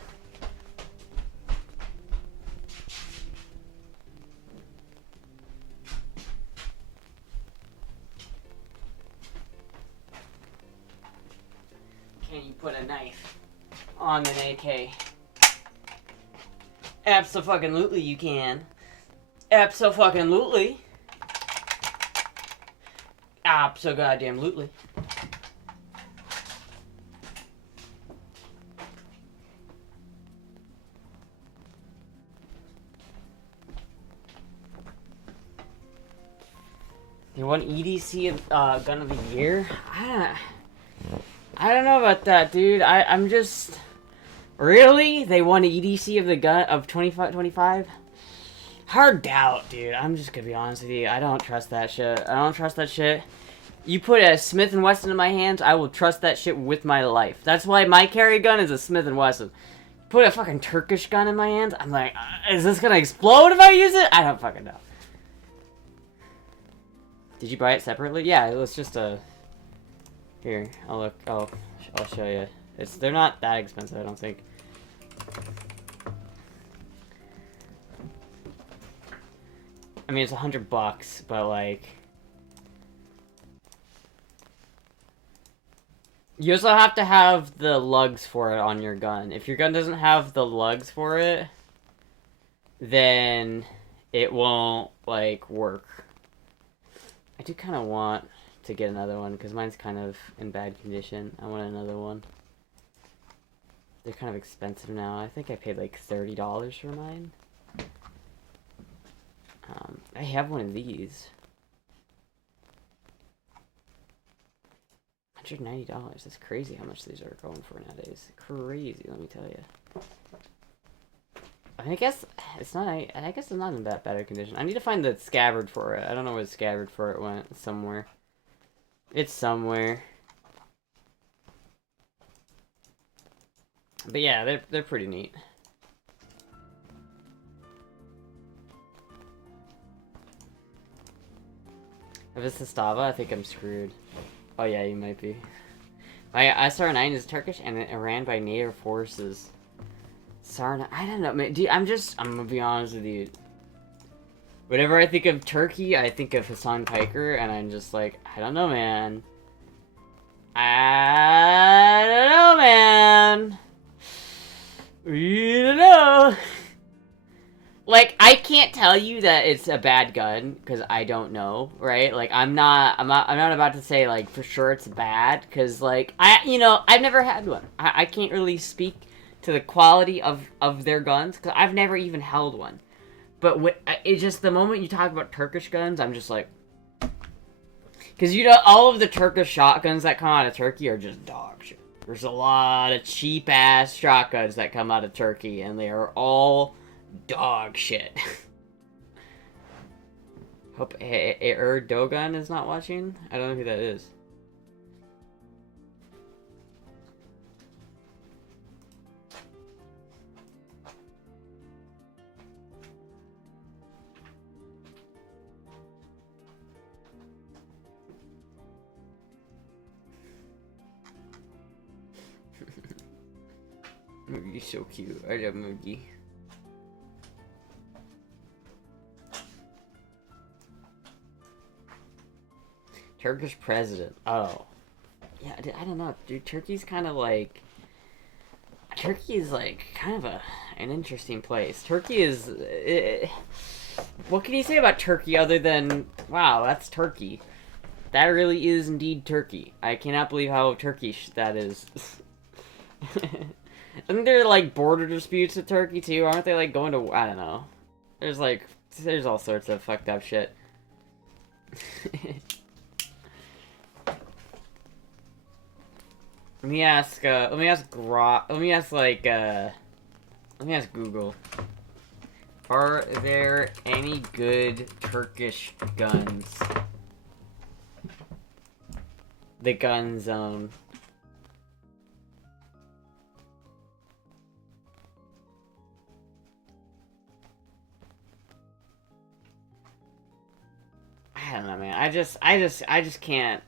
Can you put a knife on an AK? Abso-fucking-lutely you can. Abso-fucking-lutely. Abso-goddamn-lutely. You want EDC gun of the year? I don't know about that, dude. I'm just... Really? They won EDC of the gun of 25? Hard doubt, dude. I'm just gonna be honest with you. I don't trust that shit. You put a Smith & Wesson in my hands, I will trust that shit with my life. That's why my carry gun is a Smith & Wesson. Put a fucking Turkish gun in my hands, I'm like, is this gonna explode if I use it? I don't fucking know. Did you buy it separately? Yeah, it was just a... Here, I'll show you. They're not that expensive, I don't think. I mean, it's $100, but like... You also have to have the lugs for it on your gun. If your gun doesn't have the lugs for it, then it won't, like, work. I do kind of want to get another one, because mine's kind of in bad condition. I want another one. They're kind of expensive now. I think I paid like $30 for mine. I have one of these. $190. That's crazy how much these are going for nowadays. Crazy, let me tell you. I guess it's not. I guess it's not in that bad a condition. I need to find the scabbard for it. I don't know where the scabbard for it went. It's somewhere. It's somewhere. But yeah, they're pretty neat. If it's the Stava, I think I'm screwed. Oh yeah, you might be. My SR9 is Turkish and it ran by native forces. SR9, I don't know, man. Dude, I'm gonna be honest with you. Whenever I think of Turkey, I think of Hassan Piker, and I'm just like, I don't know, man. I don't know, man. We don't know. Like, I can't tell you that it's a bad gun because I don't know, right? Like, I'm not about to say like for sure it's bad because like I've never had one. I can't really speak to the quality of their guns because I've never even held one. But it's just the moment you talk about Turkish guns, I'm just like, because all of the Turkish shotguns that come out of Turkey are just dog shit. There's a lot of cheap ass shotguns that come out of Turkey, and they are all dog shit. Hope Dogan is not watching. I don't know who that is. Moogie's so cute. I love Moogie. Turkish president. Oh. Yeah, I don't know. Dude, Turkey's kind of like... Turkey is like kind of an interesting place. Turkey is... what can you say about Turkey other than, wow, that's Turkey. That really is indeed Turkey. I cannot believe how Turkish that is. Isn't there like border disputes with Turkey too? Aren't they like going to, I don't know. There's all sorts of fucked up shit. Let me ask Google. Are there any good Turkish guns? The gun zone. I don't know, man. I just can't.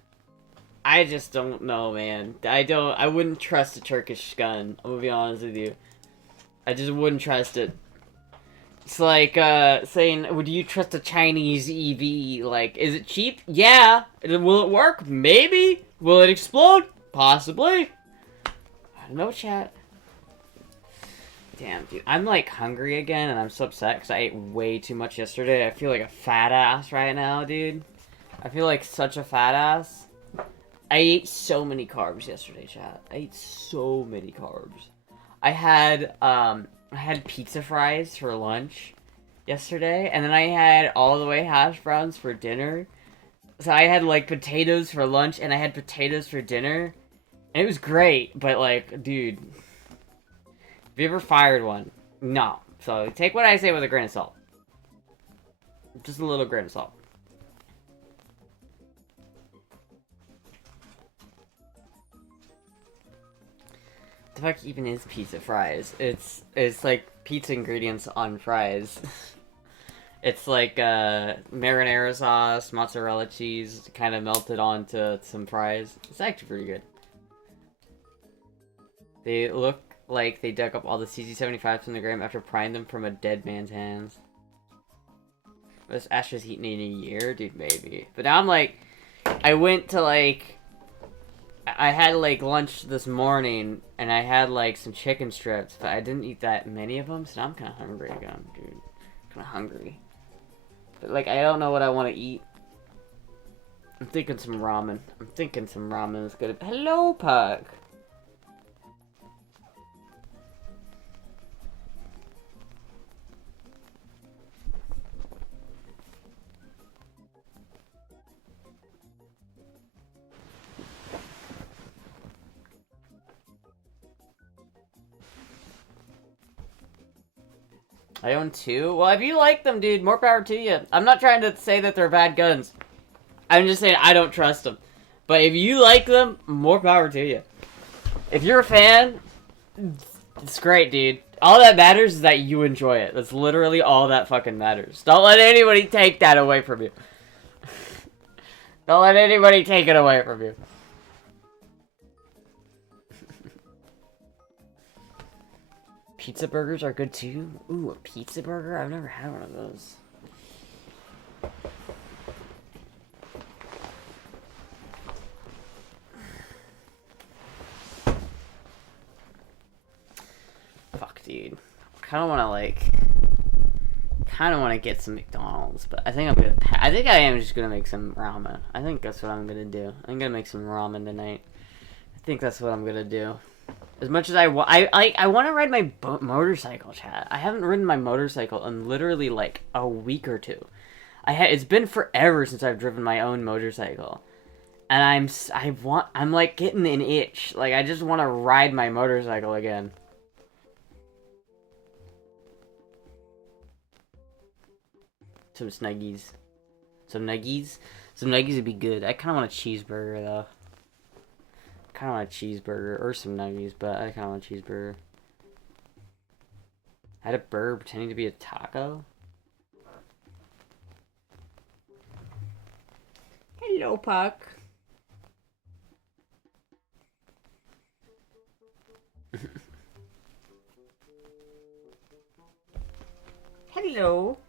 I just don't know, man. I wouldn't trust a Turkish gun. I'm gonna be honest with you. I just wouldn't trust it. It's like, saying, would you trust a Chinese EV? Like, is it cheap? Yeah. Will it work? Maybe. Will it explode? Possibly. No chat. Damn, dude. I'm, like, hungry again, and I'm so upset because I ate way too much yesterday. I feel like a fat ass right now, dude. I feel like such a fat ass. I ate so many carbs yesterday, chat. I ate so many carbs. I had pizza fries for lunch yesterday, and then I had all the way hash browns for dinner. So I had, like, potatoes for lunch, and I had potatoes for dinner. And it was great, but, like, dude... Have you ever fired one? No. So take what I say with a grain of salt. Just a little grain of salt. The fuck even is pizza fries? It's like pizza ingredients on fries. It's like marinara sauce, mozzarella cheese, kind of melted onto some fries. It's actually pretty good. They look like they dug up all the CZ75s from the ground after prying them from a dead man's hands. Was Astra's eaten in a year? Dude, maybe. But now I'm like, I went to like, I had like lunch this morning, and I had like some chicken strips, but I didn't eat that many of them, so now I'm kind of hungry again, dude. Kind of hungry. But like, I don't know what I want to eat. I'm thinking some ramen. I'm thinking some ramen is good. Hello, Puck. I own 2? Well, if you like them, dude, more power to you. I'm not trying to say that they're bad guns. I'm just saying I don't trust them. But if you like them, more power to you. If you're a fan, it's great, dude. All that matters is that you enjoy it. That's literally all that fucking matters. Don't let anybody take that away from you. Don't let anybody take it away from you. Pizza burgers are good too? Ooh, a pizza burger? I've never had one of those. Fuck, dude. Kinda wanna get some McDonald's, but I think I am just gonna make some ramen. I think that's what I'm gonna do. I'm gonna make some ramen tonight. I think that's what I'm gonna do. As much as I want to ride my motorcycle, chat. I haven't ridden my motorcycle in literally like a week or two. It's been forever since I've driven my own motorcycle, and I'm like getting an itch. Like I just want to ride my motorcycle again. Some Snuggies, some nuggies would be good. I kind of want a cheeseburger though. I kind of want a cheeseburger or some nuggies, but I kind of want a cheeseburger. I had a burger pretending to be a taco. Hello, Puck. Hello.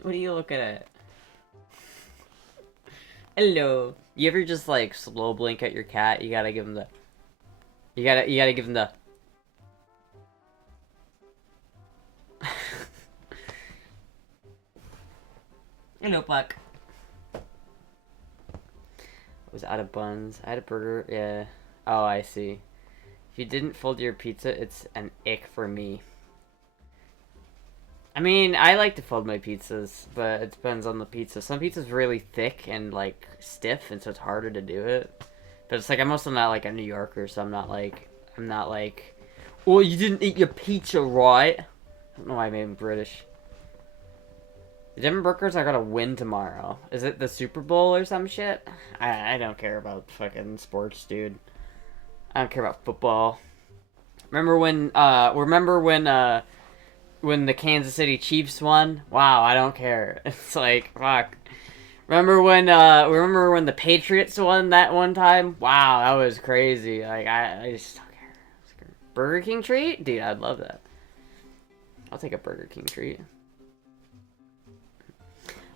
What are you looking at? Hello. You ever just like slow blink at your cat? You gotta give him the. You gotta give him the. Hello, Puck. I was out of buns. I had a burger. Yeah. Oh, I see. If you didn't fold your pizza, it's an ick for me. I mean, I like to fold my pizzas, but it depends on the pizza. Some pizza's really thick and, like, stiff, and so it's harder to do it. But it's like, I'm also not, like, a New Yorker, so I'm not like, oh, you didn't eat your pizza right. I don't know why I made him British. The Denver Broncos are gonna win tomorrow. Is it the Super Bowl or some shit? I don't care about fucking sports, dude. I don't care about football. Remember when when the Kansas City Chiefs won. Wow, I don't care. It's like, fuck. Remember when the Patriots won that one time? Wow, that was crazy. Like I just don't care. Burger King treat? Dude, I'd love that. I'll take a Burger King treat.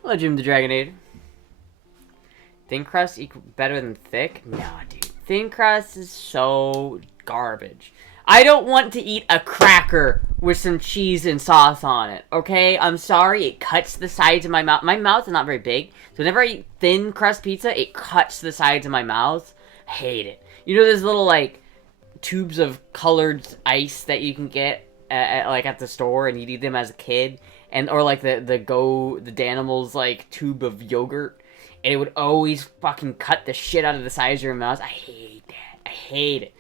Hello, Jim the Dragonator. Thin crust equal better than thick? No, dude. Thin crust is so garbage. I don't want to eat a cracker with some cheese and sauce on it, okay? I'm sorry, it cuts the sides of my mouth. My mouth is not very big, so whenever I eat thin crust pizza, it cuts the sides of my mouth. I hate it. You know those little, like, tubes of colored ice that you can get at the store, and you'd eat them as a kid? Or, like, the Danimals, like, tube of yogurt? And it would always fucking cut the shit out of the sides of your mouth. I hate that. I hate it.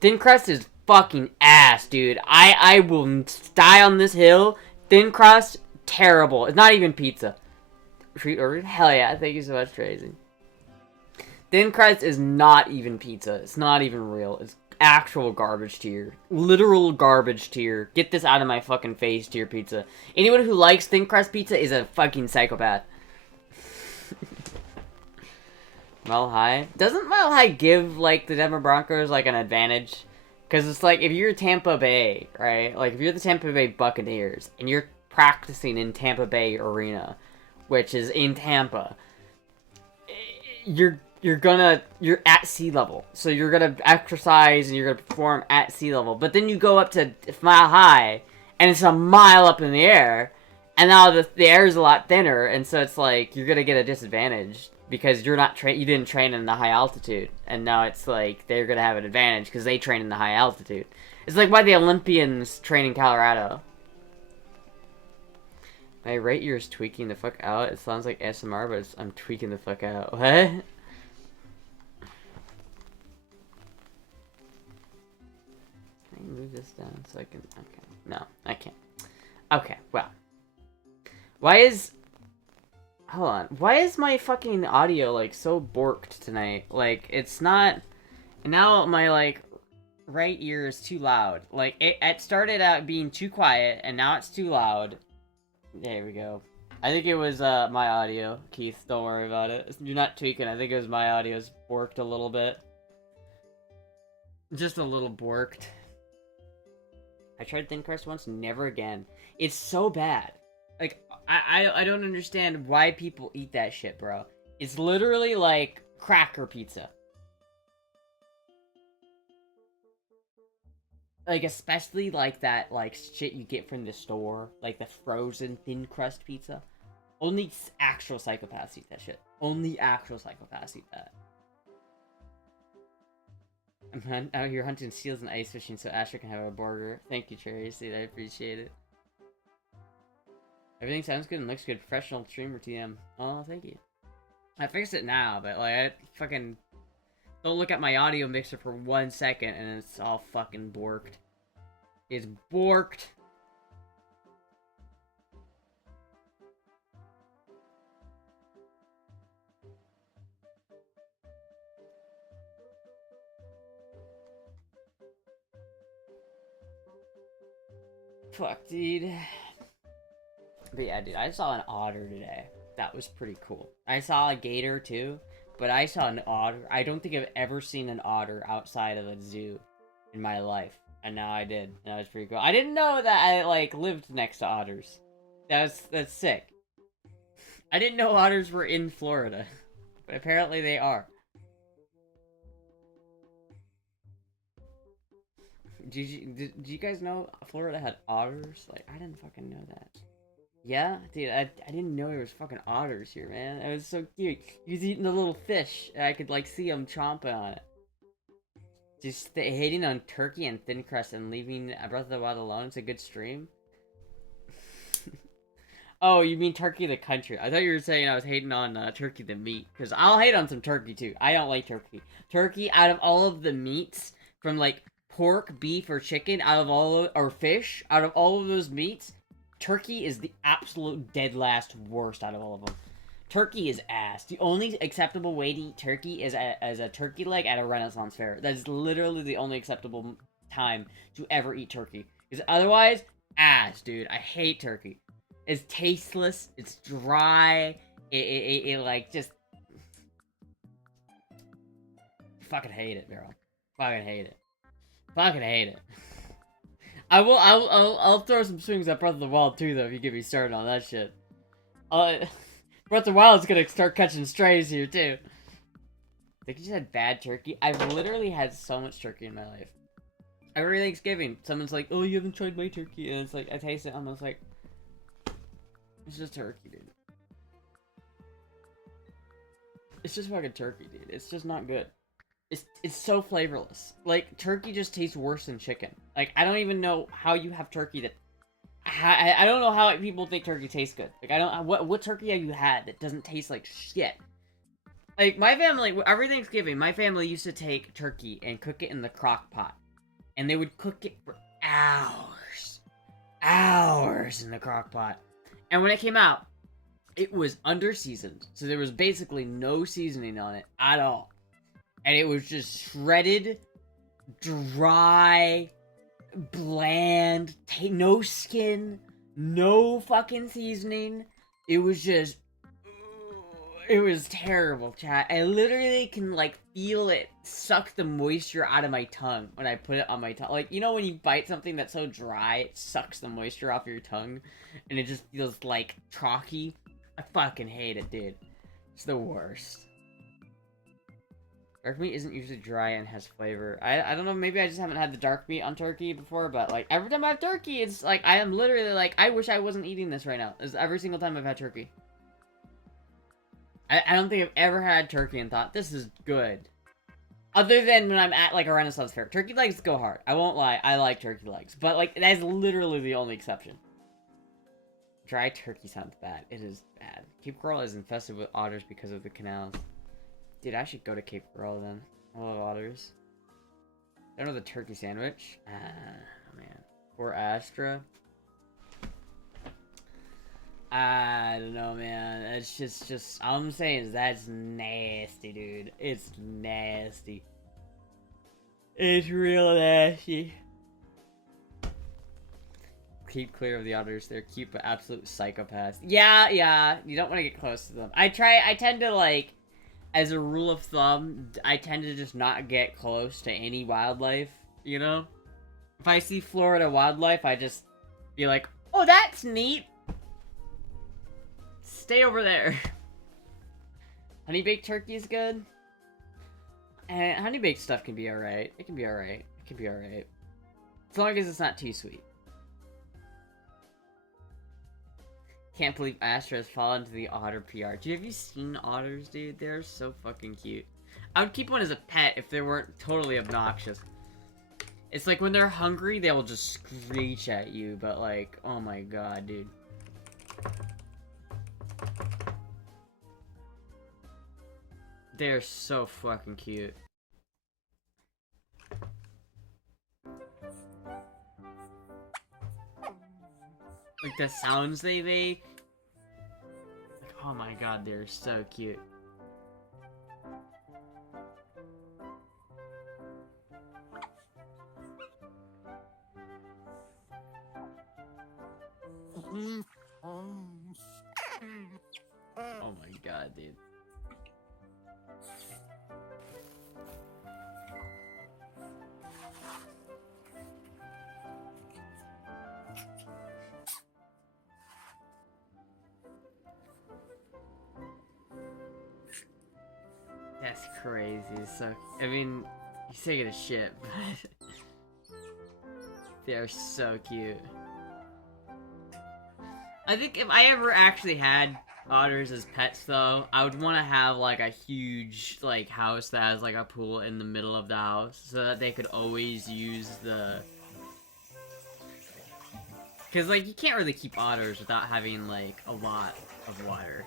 Thin crust is fucking ass, dude. I will die on this hill. Thin crust, terrible. It's not even pizza. Treat ordered? Hell yeah. Thank you so much, Tracy. Thin crust is not even pizza. It's not even real. It's actual garbage tier. Literal garbage tier. Get this out of my fucking face, tier pizza. Anyone who likes thin crust pizza is a fucking psychopath. Mile High? Doesn't Mile High give, like, the Denver Broncos, like, an advantage? Because it's like, if you're Tampa Bay, right? Like, if you're the Tampa Bay Buccaneers, and you're practicing in Tampa Bay Arena, which is in Tampa, you're at sea level. So you're gonna exercise, and you're gonna perform at sea level. But then you go up to Mile High, and it's a mile up in the air, and now the air is a lot thinner, and so it's like, you're gonna get a disadvantage. Because you're not you didn't train in the high altitude, and now it's like they're gonna have an advantage because they train in the high altitude. It's like why the Olympians train in Colorado. My right ear is tweaking the fuck out. It sounds like ASMR, but I'm tweaking the fuck out. What? Can I move this down so I can? Okay, no, I can't. Okay, well, why is? Hold on. Why is my fucking audio, like, so borked tonight? Like, it's not... Now my, like, right ear is too loud. Like, it started out being too quiet, and now it's too loud. There we go. I think it was, my audio. Keith, don't worry about it. You're not tweaking. I think it was my audio's borked a little bit. Just a little borked. I tried thin crust once, never again. It's so bad. Like, I don't understand why people eat that shit, bro. It's literally like cracker pizza. Like, especially like that, like, shit you get from the store. Like the frozen thin crust pizza. Only actual psychopaths eat that shit. Only actual psychopaths eat that. I'm out here hunting seals and ice fishing so Astra can have a burger. Thank you, Tracy. I appreciate it. Everything sounds good and looks good. Professional streamer TM. Oh, thank you. I fixed it now, but, like, I fucking... Don't look at my audio mixer for 1 second and it's all fucking borked. It's borked. Fuck, dude. But yeah, dude, I saw an otter today. That was pretty cool. I saw a gator, too. But I saw an otter. I don't think I've ever seen an otter outside of a zoo in my life. And now I did. That was pretty cool. I didn't know that I, like, lived next to otters. That's sick. I didn't know otters were in Florida. But apparently they are. Did you guys know Florida had otters? Like, I didn't fucking know that. Yeah? Dude, I didn't know there was fucking otters here, man. It was so cute. He was eating the little fish, and I could, like, see him chomping on it. Just hating on turkey and thin crust and leaving Breath of the Wild alone. It's a good stream. Oh, you mean Turkey the country. I thought you were saying I was hating on turkey the meat. Because I'll hate on some turkey, too. I don't like turkey. Turkey, out of all of the meats, from, like, pork, beef, or chicken, or fish, out of all of those meats... Turkey is the absolute dead last worst out of all of them. Turkey is ass. The only acceptable way to eat turkey is as a turkey leg at a Renaissance fair. That is literally the only acceptable time to ever eat turkey. Because otherwise, ass, dude. I hate turkey. It's tasteless. It's dry. It like just fucking hate it, bro. Fucking hate it. Fucking hate it. I'll throw some swings at Breath of the Wild too, though, if you get me started on that shit. Breath of the Wild's gonna start catching strays here too. I think you just had bad turkey. I've literally had so much turkey in my life. Every Thanksgiving, someone's like, "Oh, you haven't tried my turkey," and it's like I taste it, I'm just like, it's just turkey, dude. It's just fucking turkey, dude. It's just not good. It's so flavorless. Like, turkey just tastes worse than chicken. Like, I don't even know how you have turkey that... I don't know how people think turkey tastes good. Like, I don't... What turkey have you had that doesn't taste like shit? Like, my family... Every Thanksgiving, my family used to take turkey and cook it in the crock pot. And they would cook it for hours. Hours in the crock pot. And when it came out, it was under-seasoned. So there was basically no seasoning on it at all. And it was just shredded, dry, bland, no skin, no fucking seasoning. It was just... It was terrible, chat. I literally can, like, feel it suck the moisture out of my tongue when I put it on my tongue. Like, you know when you bite something that's so dry, it sucks the moisture off your tongue? And it just feels, like, chalky? I fucking hate it, dude. It's the worst. Dark meat isn't usually dry and has flavor. I don't know, maybe I just haven't had the dark meat on turkey before, but, like, every time I have turkey, it's, like, I am literally, like, I wish I wasn't eating this right now. It's every single time I've had turkey. I don't think I've ever had turkey and thought, this is good. Other than when I'm at, like, a Renaissance fair. Turkey legs go hard. I won't lie, I like turkey legs. But, like, that's literally the only exception. Dry turkey sounds bad. It is bad. Cape Coral is infested with otters because of the canals. Dude, I should go to Cape Coral then. I love otters. I don't know the turkey sandwich. Ah, man. Or Astra. I don't know, man. It's just all I'm saying is that's nasty, dude. It's nasty. It's real nasty. Keep clear of the otters. They're cute but absolute psychopaths. Yeah. You don't want to get close to them. I tend to, like, as a rule of thumb, I tend to just not get close to any wildlife, you know? If I see Florida wildlife, I just be like, oh, that's neat! Stay over there. Honey baked turkey is good. And honey baked stuff can be alright. It can be alright. It can be alright. As long as it's not too sweet. Can't believe Astra has fallen to the otter PR. Dude, have you seen otters, dude? They're so fucking cute. I would keep one as a pet if they weren't totally obnoxious. It's like when they're hungry, they will just screech at you, but like, oh my god, dude. They're so fucking cute. Like the sounds they make. Like, oh my god, they're so cute. Oh my god, dude. That's crazy. So, I mean, he's taking a shit, but they're so cute. I think if I ever actually had otters as pets, though, I would want to have, like, a huge, like, house that has, like, a pool in the middle of the house, so that they could always use the... Because, like, you can't really keep otters without having, like, a lot of water.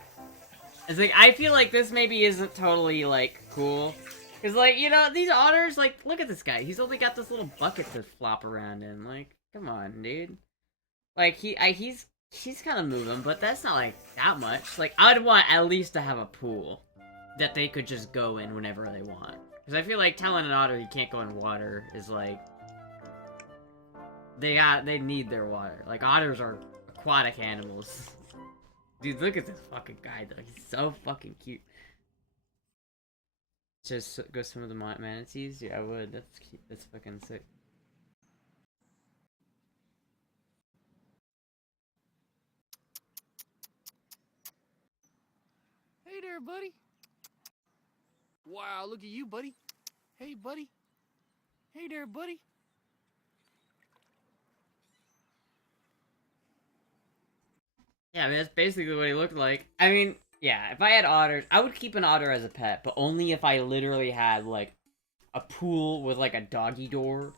It's like, I feel like this maybe isn't totally, like, cool. Because, like, you know, these otters, like, look at this guy. He's only got this little bucket to flop around in. Like, come on, dude. Like, he's kind of moving, but that's not, like, that much. Like, I'd want at least to have a pool that they could just go in whenever they want. Because I feel like telling an otter he can't go in water is, like, they need their water. Like, otters are aquatic animals. Dude, look at this fucking guy, though. He's so fucking cute. Just go swim with the manatees? Yeah, I would. That's cute. That's fucking sick. Hey there, buddy. Wow, look at you, buddy. Hey, buddy. Hey there, buddy. Yeah, I mean, that's basically what he looked like. I mean, yeah, if I had otters, I would keep an otter as a pet, but only if I literally had, like, a pool with, like, a doggy door,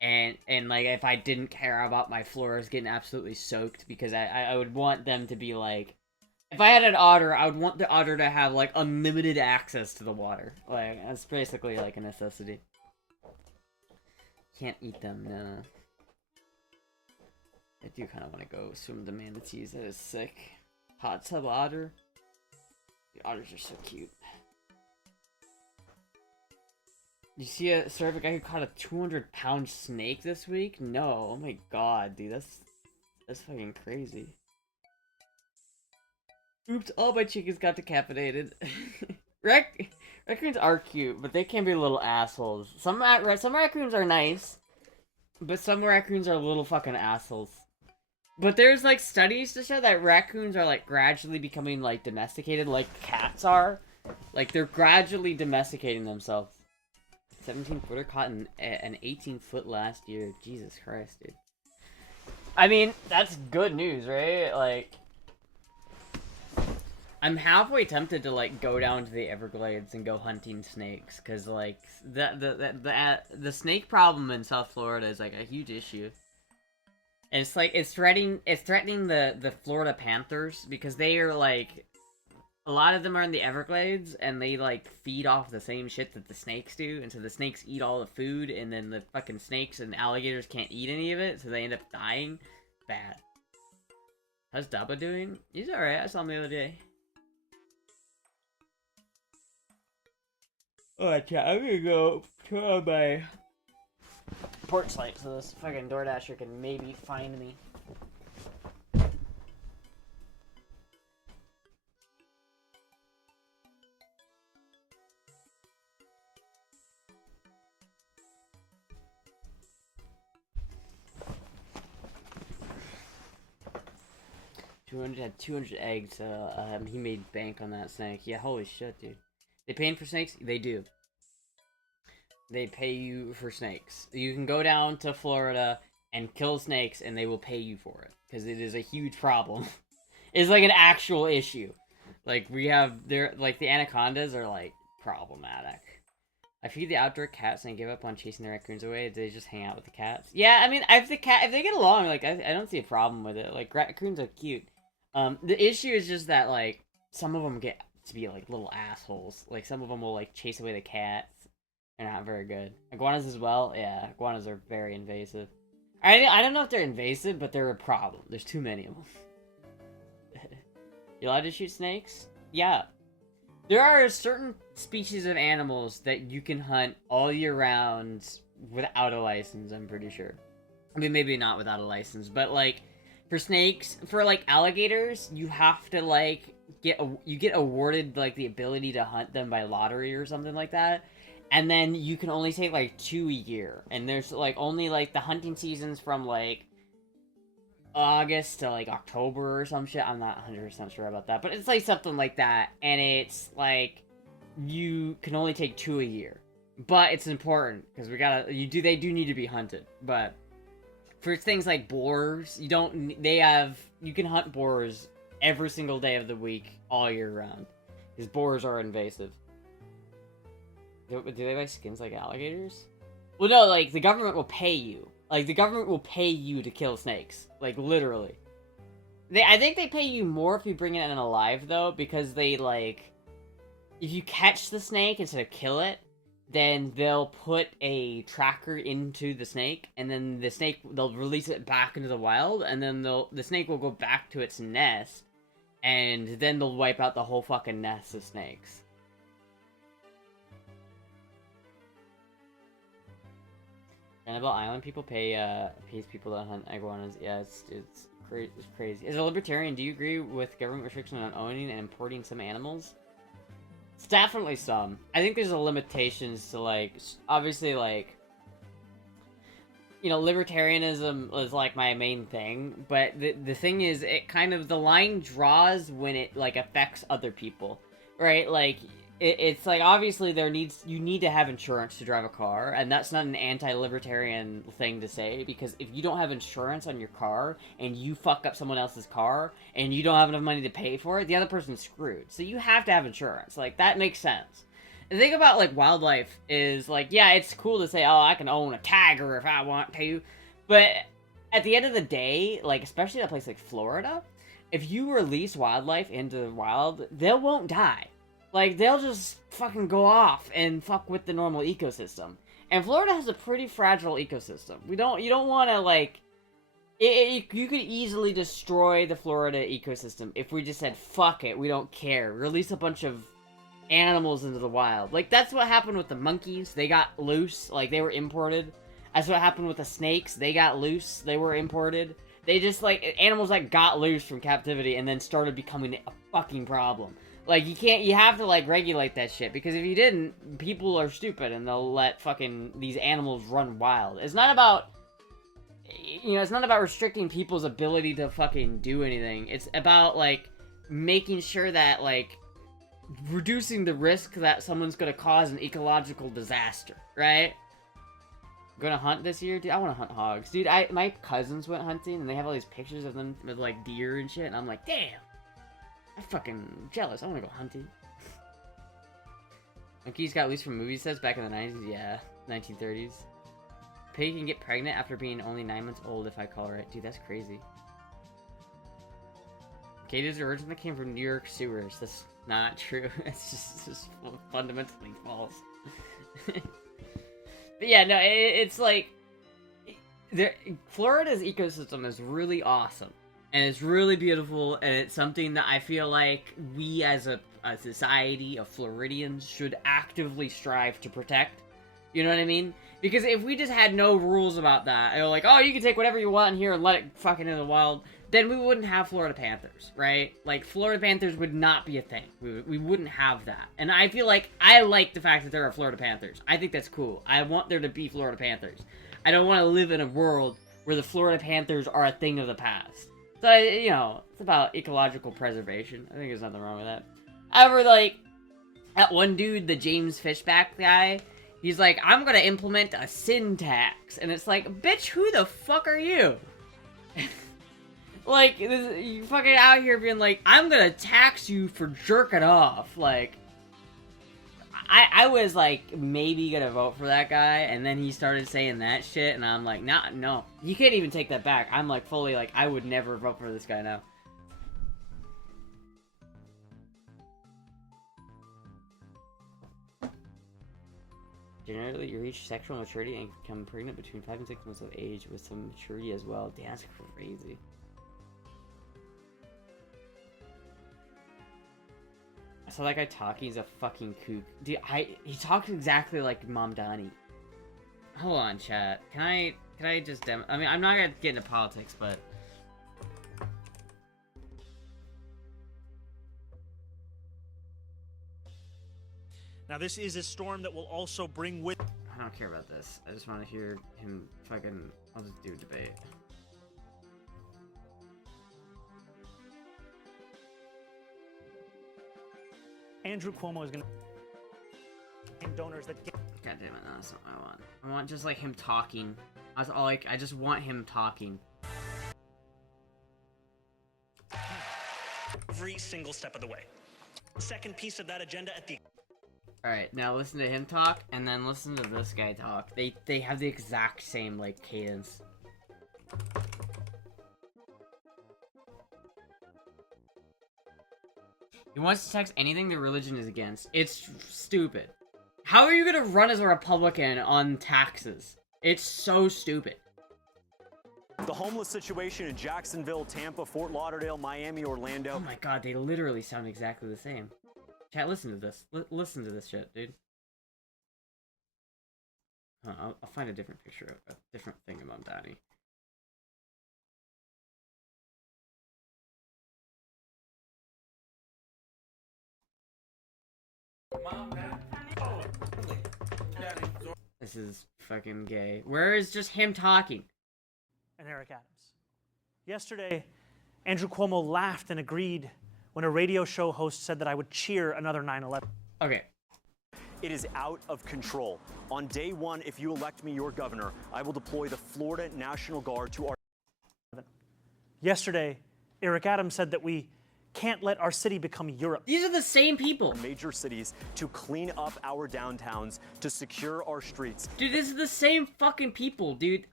and like, if I didn't care about my floors getting absolutely soaked, because I would want them to be, like, if I had an otter, I would want the otter to have, like, unlimited access to the water. Like, that's basically, like, a necessity. Can't eat them, no. I do kind of want to go swim with the manatees. That is sick. Hot tub otter. The otters are so cute. You see a story of a guy who caught a 200-pound snake this week? No. Oh my god, dude. That's fucking crazy. Oops, all my chickens got decapitated. Raccoons are cute, but they can be little assholes. Some raccoons are nice, but some raccoons are little fucking assholes. But there's, like, studies to show that raccoons are, like, gradually becoming, like, domesticated like cats are. Like, they're gradually domesticating themselves. 17-footer caught an 18-foot last year. Jesus Christ, dude. I mean, that's good news, right? Like, I'm halfway tempted to, like, go down to the Everglades and go hunting snakes. Because, like, the snake problem in South Florida is, like, a huge issue. And it's like, it's threatening the Florida Panthers, because they are, like, a lot of them are in the Everglades, and they, like, feed off the same shit that the snakes do, and so the snakes eat all the food, and then the fucking snakes and alligators can't eat any of it, so they end up dying. Bad. How's Daba doing? He's alright, I saw him the other day. Alright, chat, I'm gonna go turn on my porch light so this fucking DoorDasher can maybe find me. Had 200 eggs. He made bank on that snake. Yeah, holy shit, dude. They paying for snakes? They do. They pay you for snakes. You can go down to Florida and kill snakes, and they will pay you for it, because it is a huge problem. It's like an actual issue. Like, we have like, the anacondas are, like, problematic. I feed the outdoor cats and I give up on chasing the raccoons away. They just hang out with the cats. Yeah, I mean, if they get along, like, I don't see a problem with it. Like, raccoons are cute. The issue is just that, like, some of them get to be, like, little assholes. Like, some of them will, like, chase away the cats. They're not very good. Iguanas as well? Yeah, iguanas are very invasive. I don't know if they're invasive, but they're a problem. There's too many of them. You allowed to shoot snakes? Yeah. There are certain species of animals that you can hunt all year round without a license, I'm pretty sure. I mean, maybe not without a license, but, like, for snakes, for, like, alligators, you have to, like, you get awarded, like, the ability to hunt them by lottery or something like that. And then you can only take, like, 2 a year. And there's, like, only, like, the hunting seasons from, like, August to, like, October or some shit. I'm not 100% sure about that. But it's, like, something like that. And it's, like, you can only take 2 a year. But it's important, because they do need to be hunted. But for things like boars, you can hunt boars every single day of the week, all year round. Because boars are invasive. Do they buy skins like alligators? Well, no, like, the government will pay you. Like, the government will pay you to kill snakes. Like, literally. I think they pay you more if you bring it in alive, though, because they, like, if you catch the snake instead of kill it, then they'll put a tracker into the snake, and then they'll release it back into the wild, and then the snake will go back to its nest, and then they'll wipe out the whole fucking nest of snakes. Annabelle Island people pays people to hunt iguanas. Yeah, it's crazy. As a libertarian, do you agree with government restriction on owning and importing some animals? It's definitely some. I think there's a limitations to, like, obviously, like, you know, libertarianism is, like, my main thing, but the thing is, it kind of, the line draws when it, like, affects other people, right? Like, it's like, obviously you need to have insurance to drive a car, and that's not an anti-libertarian thing to say, because if you don't have insurance on your car, and you fuck up someone else's car, and you don't have enough money to pay for it, the other person's screwed. So you have to have insurance. Like, that makes sense. The thing about, like, wildlife is, like, yeah, it's cool to say, oh, I can own a tiger if I want to, but at the end of the day, like, especially in a place like Florida, if you release wildlife into the wild, they won't die. Like, they'll just fucking go off and fuck with the normal ecosystem. And Florida has a pretty fragile ecosystem. You don't want to, like, you could easily destroy the Florida ecosystem if we just said, fuck it, we don't care. Release a bunch of animals into the wild. Like, that's what happened with the monkeys. They got loose. Like, they were imported. That's what happened with the snakes. They got loose. They were imported. They just, like, animals that got loose from captivity and then started becoming a fucking problem. Like, you have to, like, regulate that shit, because if you didn't, people are stupid and they'll let fucking these animals run wild. It's not about, you know, it's not about restricting people's ability to fucking do anything. It's about, like, making sure that, like, reducing the risk that someone's gonna cause an ecological disaster, right? I'm gonna hunt this year? Dude, I wanna hunt hogs. Dude, my cousins went hunting, and they have all these pictures of them with, like, deer and shit, and I'm like, damn! I'm fucking jealous. I wanna go hunting. Monkeys got loose from movie sets back in the 90s? Yeah, 1930s. Pig can get pregnant after being only 9 months old if I call her right. Dude, that's crazy. Gators originally came from New York sewers. That's not true. It's just fundamentally false. But yeah, no, it's like... Florida's ecosystem is really awesome. And it's really beautiful, and it's something that I feel like we as a society of Floridians should actively strive to protect. You know what I mean? Because if we just had no rules about that, and like, oh, you can take whatever you want in here and let it fucking in the wild, then we wouldn't have Florida Panthers, right? Like, Florida Panthers would not be a thing. We wouldn't have that. And I feel like, I like the fact that there are Florida Panthers. I think that's cool. I want there to be Florida Panthers. I don't want to live in a world where the Florida Panthers are a thing of the past. So, you know, it's about ecological preservation. I think there's nothing wrong with that. However, like, that one dude, the James Fishback guy, he's like, I'm gonna implement a sin tax. And it's like, bitch, who the fuck are you? Like, you fucking out here being like, I'm gonna tax you for jerking off. Like, I was like, maybe gonna vote for that guy, and then he started saying that shit, and I'm like, nah, no. You can't even take that back. I'm like, fully like, I would never vote for this guy now. Generally, you reach sexual maturity and become pregnant between 5 and 6 months of age with some maturity as well. Damn, that's crazy. I saw that guy talking, he's a fucking kook. Dude, he talks exactly like Mom Donnie. Hold on, chat. Can I just I mean, I'm not gonna get into politics, but... Now, this is a storm that will also bring with... I don't care about this. I just want to hear him fucking... I'll just do a debate. Andrew Cuomo is going to... donors that get... God damn it, no, that's not what I want. I want just, like, him talking. That's all, like, I just want him talking. Every single step of the way. The second piece of that agenda at the... Alright, now listen to him talk, and then listen to this guy talk. They have the exact same, like, cadence. He wants to tax anything the religion is against. It's stupid. How are you gonna run as a Republican on taxes? It's so stupid. The homeless situation in Jacksonville, Tampa, Fort Lauderdale, Miami, Orlando. Oh my god, they literally sound exactly the same. Chat, listen to this. Listen to this shit, dude. I'll find a different picture of a different thing of Mom Donnie. This is fucking gay. Where is just him talking? And Eric Adams. Yesterday, Andrew Cuomo laughed and agreed when a radio show host said that I would cheer another 9/11. Okay. It is out of control. On day one, if you elect me your governor, I will deploy the Florida National Guard to our... Yesterday, Eric Adams said that we can't let our city become Europe. These are the same people. Major cities to clean up our downtowns, to secure our streets. Dude, this is the same fucking people, dude.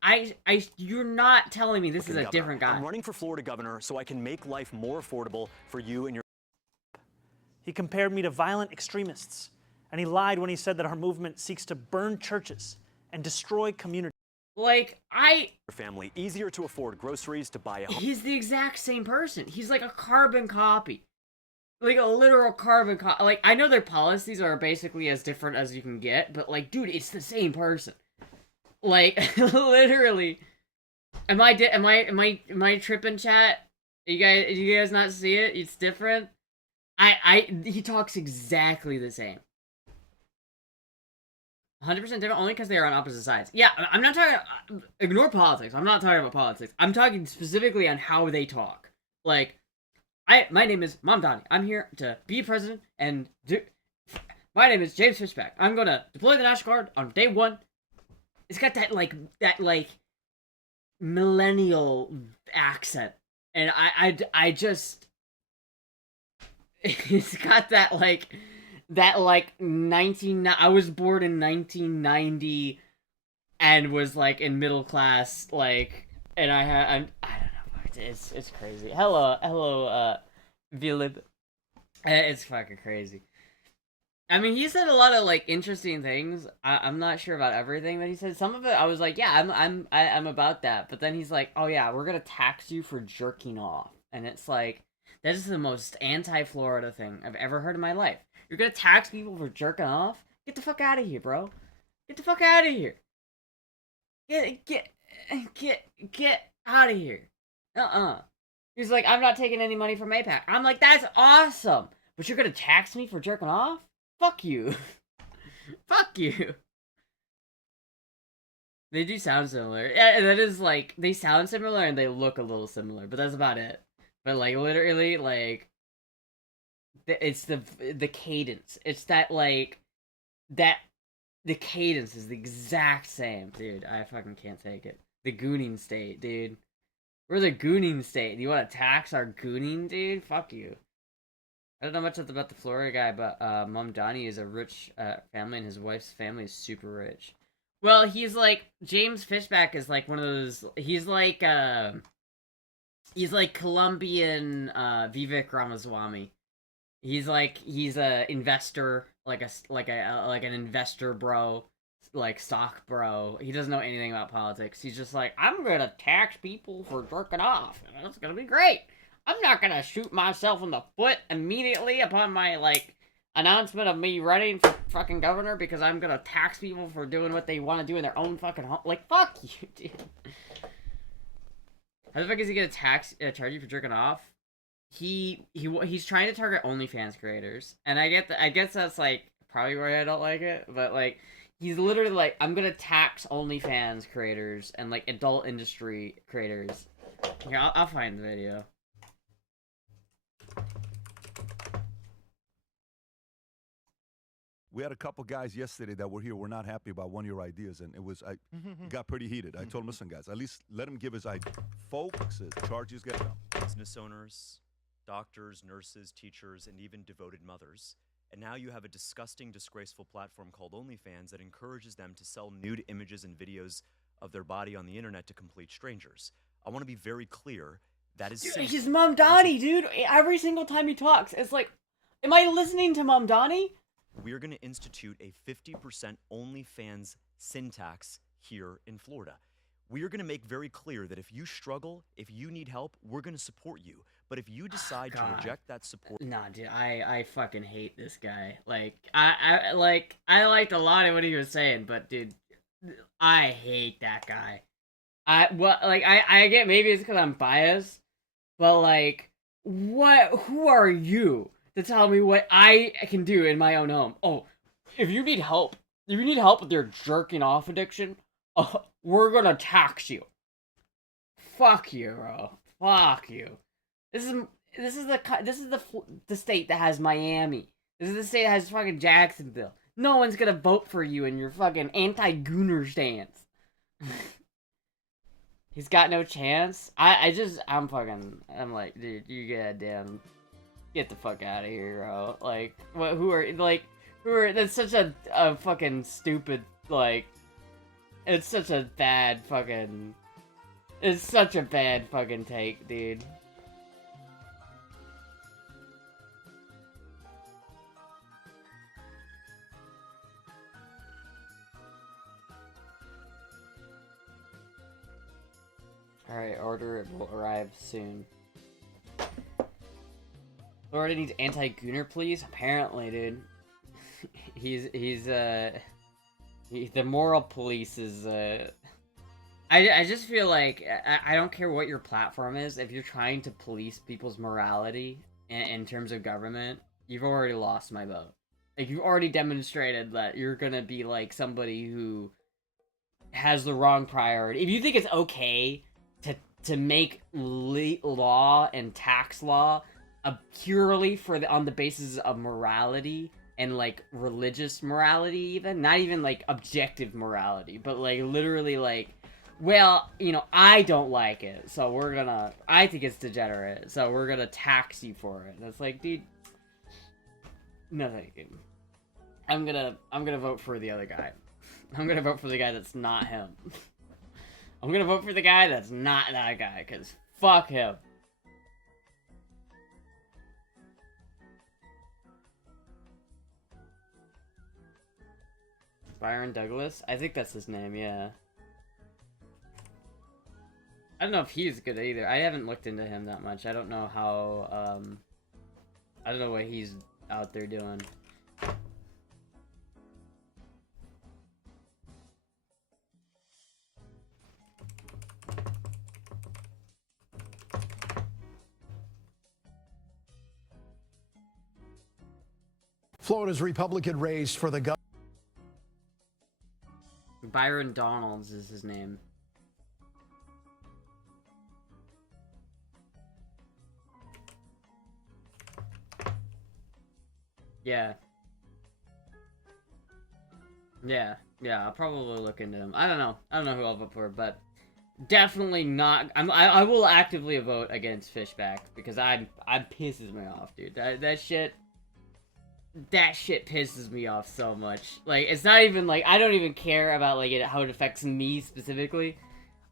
You're not telling me this is a different guy. I'm running for Florida governor so I can make life more affordable for you and your... He compared me to violent extremists, and he lied when he said that our movement seeks to burn churches and destroy communities. Like, family. Easier to afford groceries, to buy a home. He's the exact same person. He's like a carbon copy. Like a literal carbon copy. Like, I know their policies are basically as different as you can get, but like, dude, it's the same person. Like, literally. Am I tripping, chat? You guys not see it? It's different. He talks exactly the same. 100% different, only because they are on opposite sides. Yeah, I'm not talking... Ignore politics. I'm not talking about politics. I'm talking specifically on how they talk. Like, my name is Mom Donnie. I'm here to be president and do... My name is James Fishback. I'm gonna deploy the National Guard on day one. It's got that, like, millennial accent. And I just... It's got that, like... I was born in 1990 and was like in middle class, like, and I don't know, it's crazy. Hello, Vilib. It's fucking crazy. I mean, he said a lot of like interesting things. I'm not sure about everything that he said. Some of it I was like, yeah, I'm about that. But then he's like, oh yeah, we're gonna tax you for jerking off, and it's like, that is the most anti-Florida thing I've ever heard in my life. You're gonna tax people for jerking off? Get the fuck out of here, bro. Get the fuck out of here. Get out of here. He's like, I'm not taking any money from APAC. I'm like, that's awesome. But you're gonna tax me for jerking off? Fuck you. Fuck you. They do sound similar. Yeah, that is like, they sound similar and they look a little similar, but that's about it. But like, literally, like, it's the cadence. It's that, like, the cadence is the exact same. Dude, I fucking can't take it. The gooning state, dude. We're the gooning state. You want to tax our gooning, dude? Fuck you. I don't know much about the Florida guy, but Mom Donnie is a rich family, and his wife's family is super rich. Well, he's like, James Fishback is like one of those, he's like Colombian Vivek Ramaswamy. He's a investor, like an investor bro, like stock bro. He doesn't know anything about politics. He's just like, I'm gonna tax people for jerking off, and it's gonna be great. I'm not gonna shoot myself in the foot immediately upon my, like, announcement of me running for fucking governor because I'm gonna tax people for doing what they want to do in their own fucking home. Like, fuck you, dude. How the fuck is he gonna charge you for jerking off? He's trying to target OnlyFans creators, and I guess that's like probably why I don't like it, but like he's literally like, I'm gonna tax OnlyFans creators and like adult industry creators. Here, I'll find the video. We had a couple guys yesterday that were here. We're not happy about one of your ideas, and it got pretty heated. I told him, listen, guys, at least let him give his idea. Folks, charges get down. Business owners, doctors, nurses, teachers, and even devoted mothers. And now you have a disgusting, disgraceful platform called OnlyFans that encourages them to sell nude images and videos of their body on the internet to complete strangers. I want to be very clear. That is dude, he's Mom Donnie, dude. Every single time he talks, it's like, am I listening to Mom Donnie? We are going to institute a 50% OnlyFans sin tax here in Florida. We are going to make very clear that if you struggle, if you need help, we're going to support you. But if you decide to reject that support... Nah, dude, I fucking hate this guy. Like, I liked a lot of what he was saying, but dude, I hate that guy. I get maybe it's because I'm biased, but like, who are you to tell me what I can do in my own home? Oh, if you need help with your jerking off addiction, we're gonna tax you. Fuck you, bro. Fuck you. This is the state that has Miami. This is the state that has fucking Jacksonville. No one's gonna vote for you in your fucking anti-gooner stance. He's got no chance. I'm like, dude, you goddamn get the fuck out of here, bro. Like, who are, that's such a fucking stupid, like, it's such a bad fucking take, dude. Alright, order will arrive soon. Florida needs anti-gooner police? Apparently, dude. The moral police is, I just feel like, I don't care what your platform is, if you're trying to police people's morality in terms of government, you've already lost my vote. Like, you've already demonstrated that you're gonna be, like, somebody who has the wrong priority. If you think it's okay to make law and tax law purely on the basis of morality and like religious morality, even not even like objective morality, but like literally like, well, you know, I don't like it, so I think it's degenerate, so we're gonna tax you for it. And it's like, dude, no thank you. I'm gonna vote for the other guy. I'm gonna vote for the guy that's not him. I'm gonna vote for the guy that's not that guy, because fuck him. Byron Douglas? I think that's his name, yeah. I don't know if he's good either. I haven't looked into him that much. I don't know how, I don't know what he's out there doing. Florida's Republican race for the governor. Byron Donalds is his name. Yeah. Yeah, I'll probably look into him. I don't know who I'll vote for, but definitely not. I will actively vote against Fishback because I'm pisses me off, dude. That shit pisses me off so much. Like, it's not even like I don't even care about like how it affects me specifically.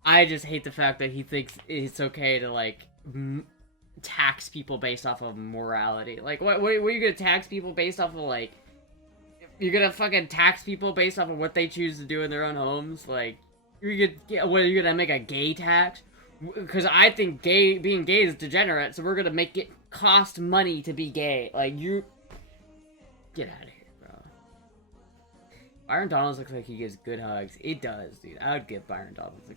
I just hate the fact that he thinks it's okay to like tax people based off of morality. Like, what are you gonna tax people based off of? Like, you're gonna fucking tax people based off of what they choose to do in their own homes? Like, what are you gonna make a gay tax? Because I think being gay is degenerate, so we're gonna make it cost money to be gay. Like, you get out of here, bro. Byron Donalds looks like he gives good hugs. It does, dude. I would give Byron Donalds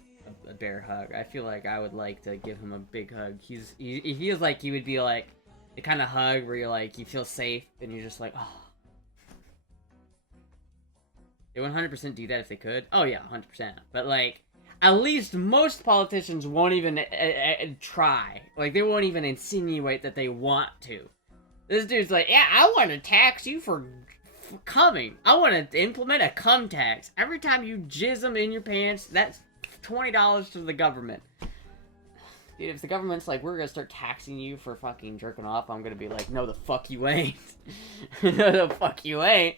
a bear hug. I feel like I would like to give him a big hug. He feels like he would be like the kind of hug where you're like, you feel safe and you're just like, oh. They would 100% do that if they could. Oh yeah, 100%. But like, at least most politicians won't even try. Like, they won't even insinuate that they want to. This dude's like, yeah, I want to tax you for coming. I want to implement a cum tax. Every time you jizz them in your pants, that's $20 to the government. Dude, if the government's like, we're gonna start taxing you for fucking jerking off, I'm gonna be like, no the fuck you ain't. No the fuck you ain't.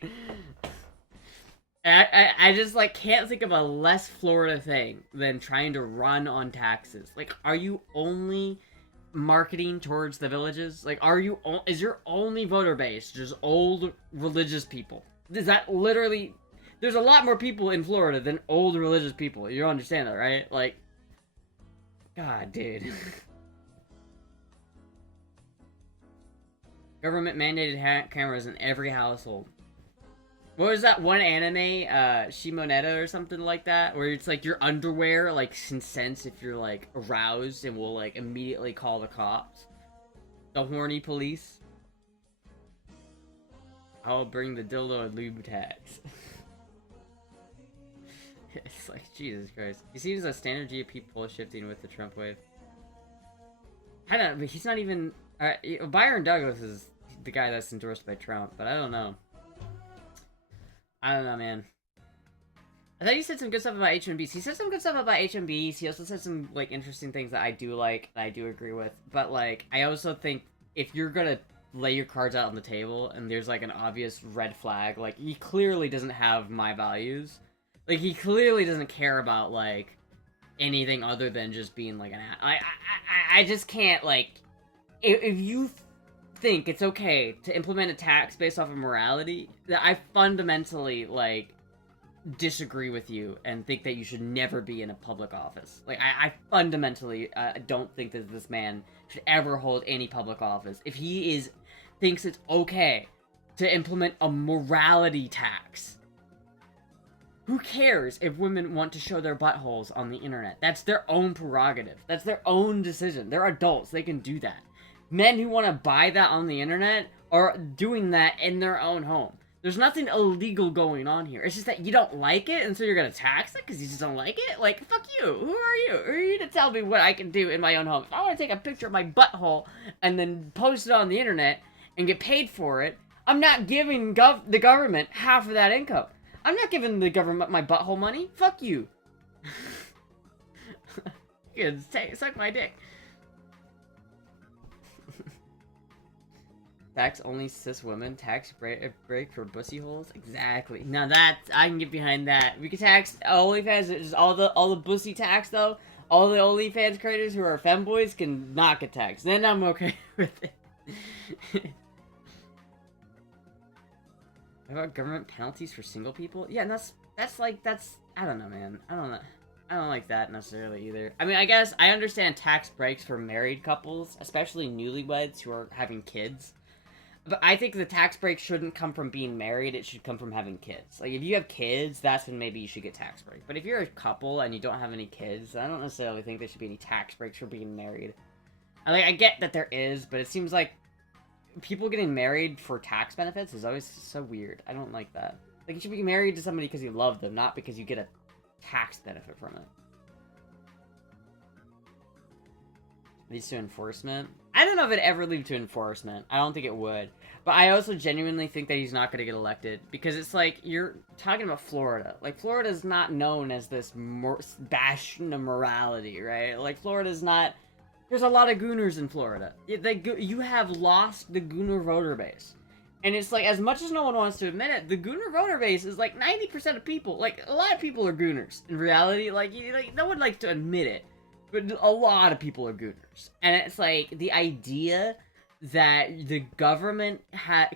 I just like can't think of a less Florida thing than trying to run on taxes. Like, are you only marketing towards the villages? Like, is your only voter base just old religious people? Is that literally? There's a lot more people in Florida than old religious people. You understand that, right? Like, God, dude. Government mandated cameras in every household. What was that one anime, Shimoneta or something like that, where it's like your underwear like can sense if you're like aroused and will like immediately call the cops, the horny police. I'll bring the dildo and lube tax. It's like Jesus Christ. He seems a standard GOP poll shifting with the Trump wave. I don't. But he's not even. Byron Douglas is the guy that's endorsed by Trump, but I don't know. I don't know, man. I thought you said some good stuff about H1Bs. He said some good stuff about H1Bs. He also said some, like, interesting things that I do like, that I do agree with. But, like, I also think if you're gonna lay your cards out on the table and there's, like, an obvious red flag, like, he clearly doesn't have my values. Like, he clearly doesn't care about, like, anything other than just being, like, I just can't, like... If you think it's okay to implement a tax based off of morality, that I fundamentally, like, disagree with you and think that you should never be in a public office. Like, I fundamentally don't think that this man should ever hold any public office. If he thinks it's okay to implement a morality tax, who cares if women want to show their buttholes on the internet? That's their own prerogative. That's their own decision. They're adults. They can do that. Men who want to buy that on the internet are doing that in their own home. There's nothing illegal going on here. It's just that you don't like it, and so you're gonna tax it because you just don't like it? Like, fuck you. Who are you? Who are you to tell me what I can do in my own home? If I want to take a picture of my butthole and then post it on the internet and get paid for it, I'm not giving the government half of that income. I'm not giving the government my butthole money. Fuck you. You can suck my dick. Tax only cis women. Tax break for bussy holes. Exactly. Now that I can get behind that. We could tax OnlyFans. Just all the bussy tax though. All the OnlyFans creators who are femboys can not get taxed. Then I'm okay with it. What about government penalties for single people? Yeah, that's I don't know, man. I don't know. I don't like that necessarily either. I mean, I guess I understand tax breaks for married couples, especially newlyweds who are having kids. But I think the tax break shouldn't come from being married, it should come from having kids. Like, if you have kids, that's when maybe you should get tax break. But if you're a couple and you don't have any kids, I don't necessarily think there should be any tax breaks for being married. I get that there is, but it seems like people getting married for tax benefits is always so weird. I don't like that. Like, you should be married to somebody because you love them, not because you get a tax benefit from it. Leads to enforcement? I don't know if it ever leads to enforcement. I don't think it would. But I also genuinely think that he's not going to get elected. Because it's like, you're talking about Florida. Like, Florida's not known as this bastion of morality, right? Like, Florida's not... There's a lot of gooners in Florida. You have lost the gooner voter base. And it's like, as much as no one wants to admit it, the gooner voter base is like 90% of people. Like, a lot of people are gooners. In reality, like no one likes to admit it. But a lot of people are gooners. And it's like, the idea that the government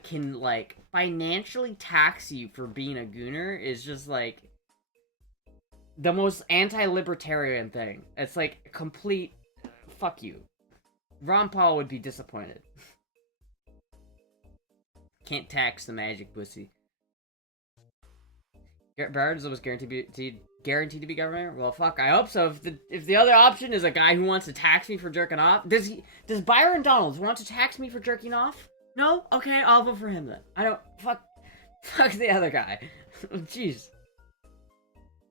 can, like, financially tax you for being a gooner is just, like, the most anti-libertarian thing. It's like, complete, fuck you. Ron Paul would be disappointed. Can't tax the magic pussy. Barnes was guaranteed to be governor? Well, fuck, I hope so. If the other option is a guy who wants to tax me for jerking off, does Byron Donalds want to tax me for jerking off? No? Okay, I'll vote for him then. I don't, fuck the other guy. Jeez.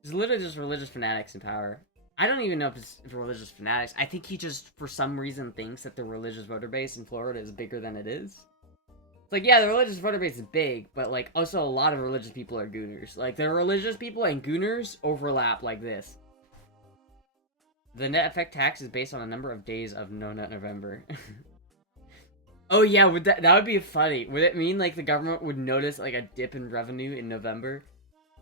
It's literally just religious fanatics in power. I don't even know if it's religious fanatics. I think he just, for some reason, thinks that the religious voter base in Florida is bigger than it is. It's like, yeah, the religious voter base is big, but, like, also a lot of religious people are gooners. Like, the religious people and gooners overlap like this. The net effect tax is based on a number of days of No Nut November. Oh, yeah, that would be funny. Would it mean, like, the government would notice, like, a dip in revenue in November?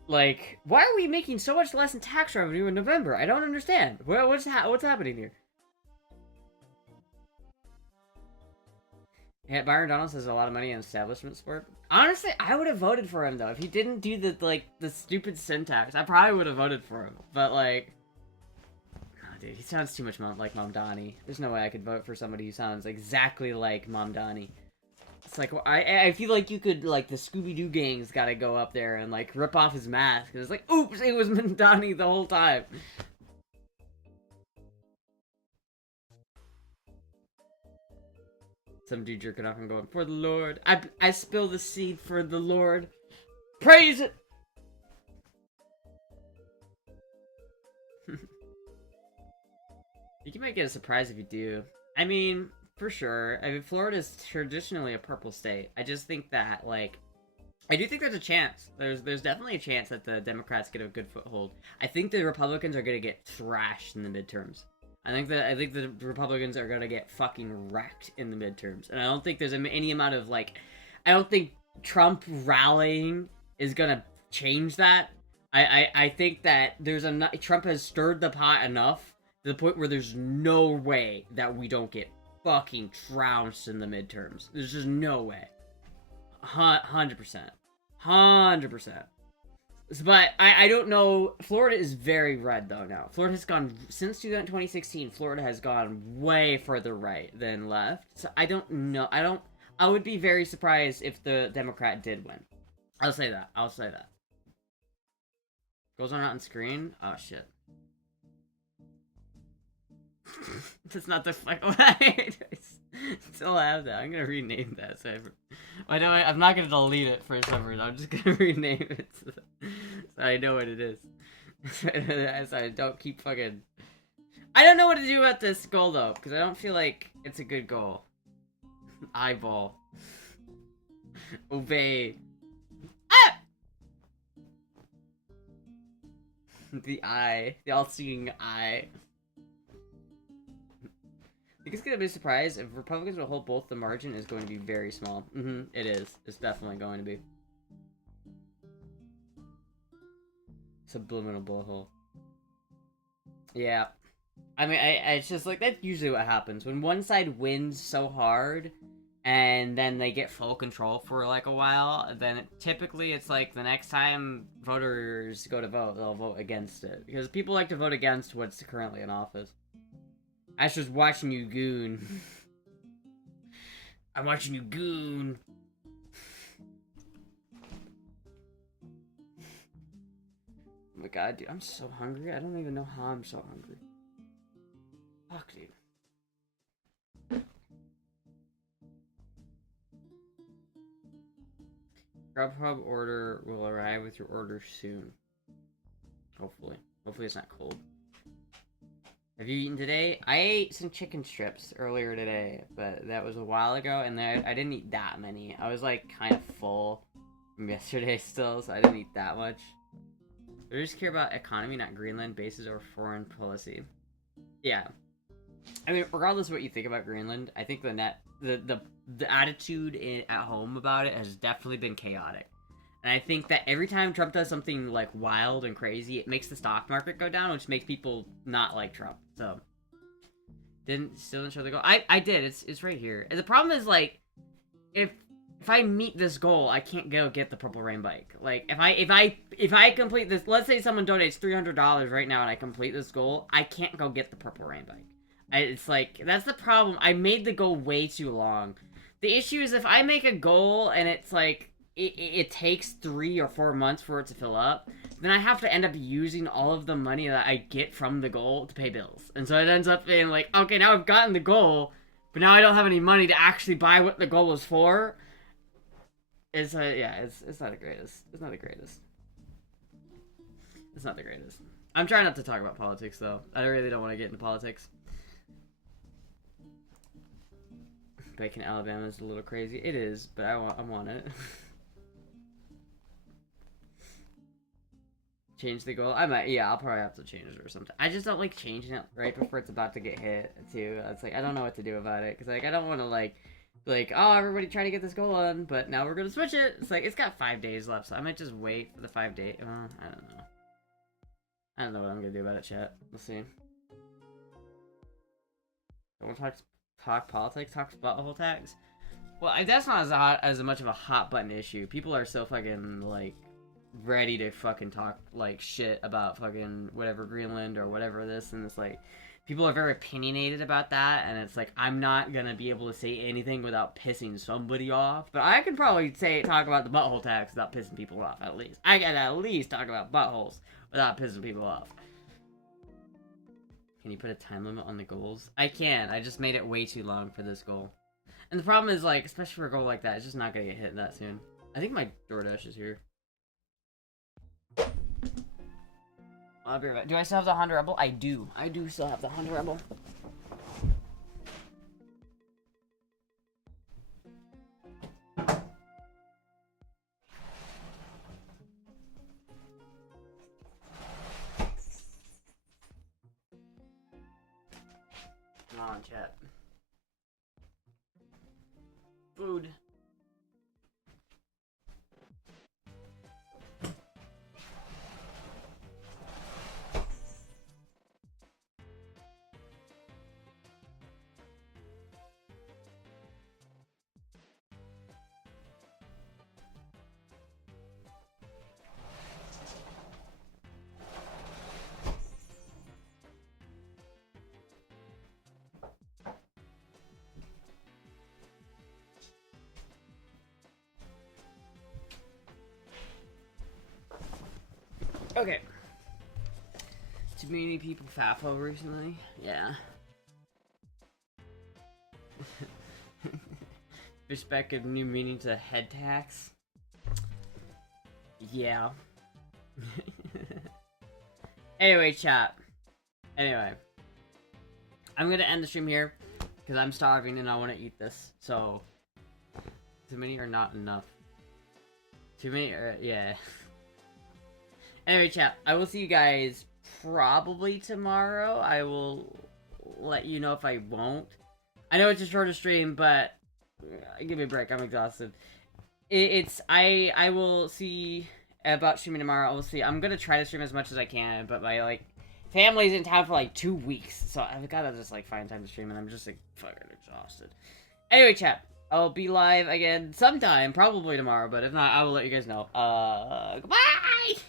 Like, why are we making so much less in tax revenue in November? I don't understand. What's happening here? Yeah, Byron Donalds has a lot of money in establishment sport. Honestly, I would have voted for him, though. If he didn't do the stupid syntax, I probably would have voted for him. But, like... Oh, dude, he sounds too much like Mom Donnie. There's no way I could vote for somebody who sounds exactly like Mom Donnie. It's like I feel like you could like the Scooby-Doo gang's got to go up there and like rip off his mask. And it's like, oops, it was Mondani the whole time. Some dude jerking off and going, for the Lord. I spill the seed for the Lord. Praise it! You might get a surprise if you do. I mean, for sure. I mean, Florida's traditionally a purple state. I just think that, like, I do think there's a chance. There's definitely a chance that the Democrats get a good foothold. I think the Republicans are gonna get thrashed in the midterms. I think the Republicans are gonna get fucking wrecked in the midterms, and I don't think there's any amount of like, I don't think Trump rallying is gonna change that. I think that Trump has stirred the pot enough to the point where there's no way that we don't get fucking trounced in the midterms. There's just no way. 100%. 100%. But I don't know. Florida is very red though now. Florida has gone since 2016. Florida has gone way further right than left. So I don't know. I would be very surprised if the Democrat did win. I'll say that. Goes on screen. Oh shit. That's not the fuck. I still have that. I'm gonna rename that. So I'm not gonna delete it for some reason. I'm just gonna rename it so I know what it is. So I don't keep fucking. I don't know what to do about this goal though, because I don't feel like it's a good goal. Eyeball. Obey. Ah! The eye. The all-seeing eye. I think it's gonna be a surprise if Republicans will hold both. The margin is going to be very small. It is. It's definitely going to be. Subliminal blowhole. Yeah. I mean, it's just like, that's usually what happens. When one side wins so hard, and then they get full control for like a while, then typically it's like the next time voters go to vote, they'll vote against it. Because people like to vote against what's currently in office. Astra's watching you goon. I'm watching you goon. Oh my god, dude, I'm so hungry. I don't even know how I'm so hungry. Fuck, dude. Grubhub order will arrive with your order soon. Hopefully. Hopefully it's not cold. Have you eaten today? I ate some chicken strips earlier today, but that was a while ago, and I didn't eat that many. I was like kind of full from yesterday still, so I didn't eat that much. I just care about economy, not Greenland bases or foreign policy. Yeah. I mean, regardless of what you think about Greenland, I think the attitude at home about it has definitely been chaotic. And I think that every time Trump does something, like, wild and crazy, it makes the stock market go down, which makes people not like Trump. So, still didn't show the goal. I did. It's right here. And the problem is, like, if I meet this goal, I can't go get the purple rain bike. Like, if I complete this, let's say someone donates $300 right now and I complete this goal, I can't go get the purple rain bike. It's like, that's the problem. I made the goal way too long. The issue is if I make a goal and it's like, it takes 3 or 4 months for it to fill up, then I have to end up using all of the money that I get from the goal to pay bills. And so it ends up being like, okay, now I've gotten the goal, but now I don't have any money to actually buy what the goal was for. It's not the greatest. It's not the greatest. It's not the greatest. I'm trying not to talk about politics, though. I really don't want to get into politics. Bacon, Alabama is a little crazy. It is, but I want it. Change the goal? I might, yeah, I'll probably have to change it or something. I just don't like changing it right before it's about to get hit, too. It's like, I don't know what to do about it, because, like, I don't want to, like, oh, everybody try to get this goal on, but now we're going to switch it. It's like, it's got 5 days left, so I might just wait for the 5 days. I don't know. I don't know what I'm going to do about it, chat. We'll see. Don't want to talk politics? Talk butthole tax? Well, that's not as much of a hot button issue. People are so fucking, like, ready to fucking talk, like, shit about fucking whatever Greenland or whatever this, and it's like, people are very opinionated about that, and it's like, I'm not gonna be able to say anything without pissing somebody off. But I can probably talk about the butthole tax without pissing people off, at least. I can at least talk about buttholes without pissing people off. Can you put a time limit on the goals? I can. I just made it way too long for this goal. And the problem is, like, especially for a goal like that, it's just not gonna get hit that soon. I think my DoorDash is here. I'll be right back. Do I still have the Honda Rebel? I do. I do still have the Honda Rebel. Come on, chat. Food. Okay. Too many people FAFO recently? Yeah. Respect a new meaning to head tax? Yeah. Anyway, chat. Anyway. I'm gonna end the stream here, because I'm starving and I want to eat this, so... Too many are not enough. Too many are... yeah. Anyway, chat, I will see you guys probably tomorrow. I will let you know if I won't. I know it's a shorter stream, but give me a break. I'm exhausted. I will see about streaming tomorrow. I will see. I'm gonna try to stream as much as I can, but my like family's in town for like 2 weeks, so I've gotta just like find time to stream, and I'm just like fucking exhausted. Anyway, chat, I'll be live again sometime, probably tomorrow, but if not, I will let you guys know. Goodbye.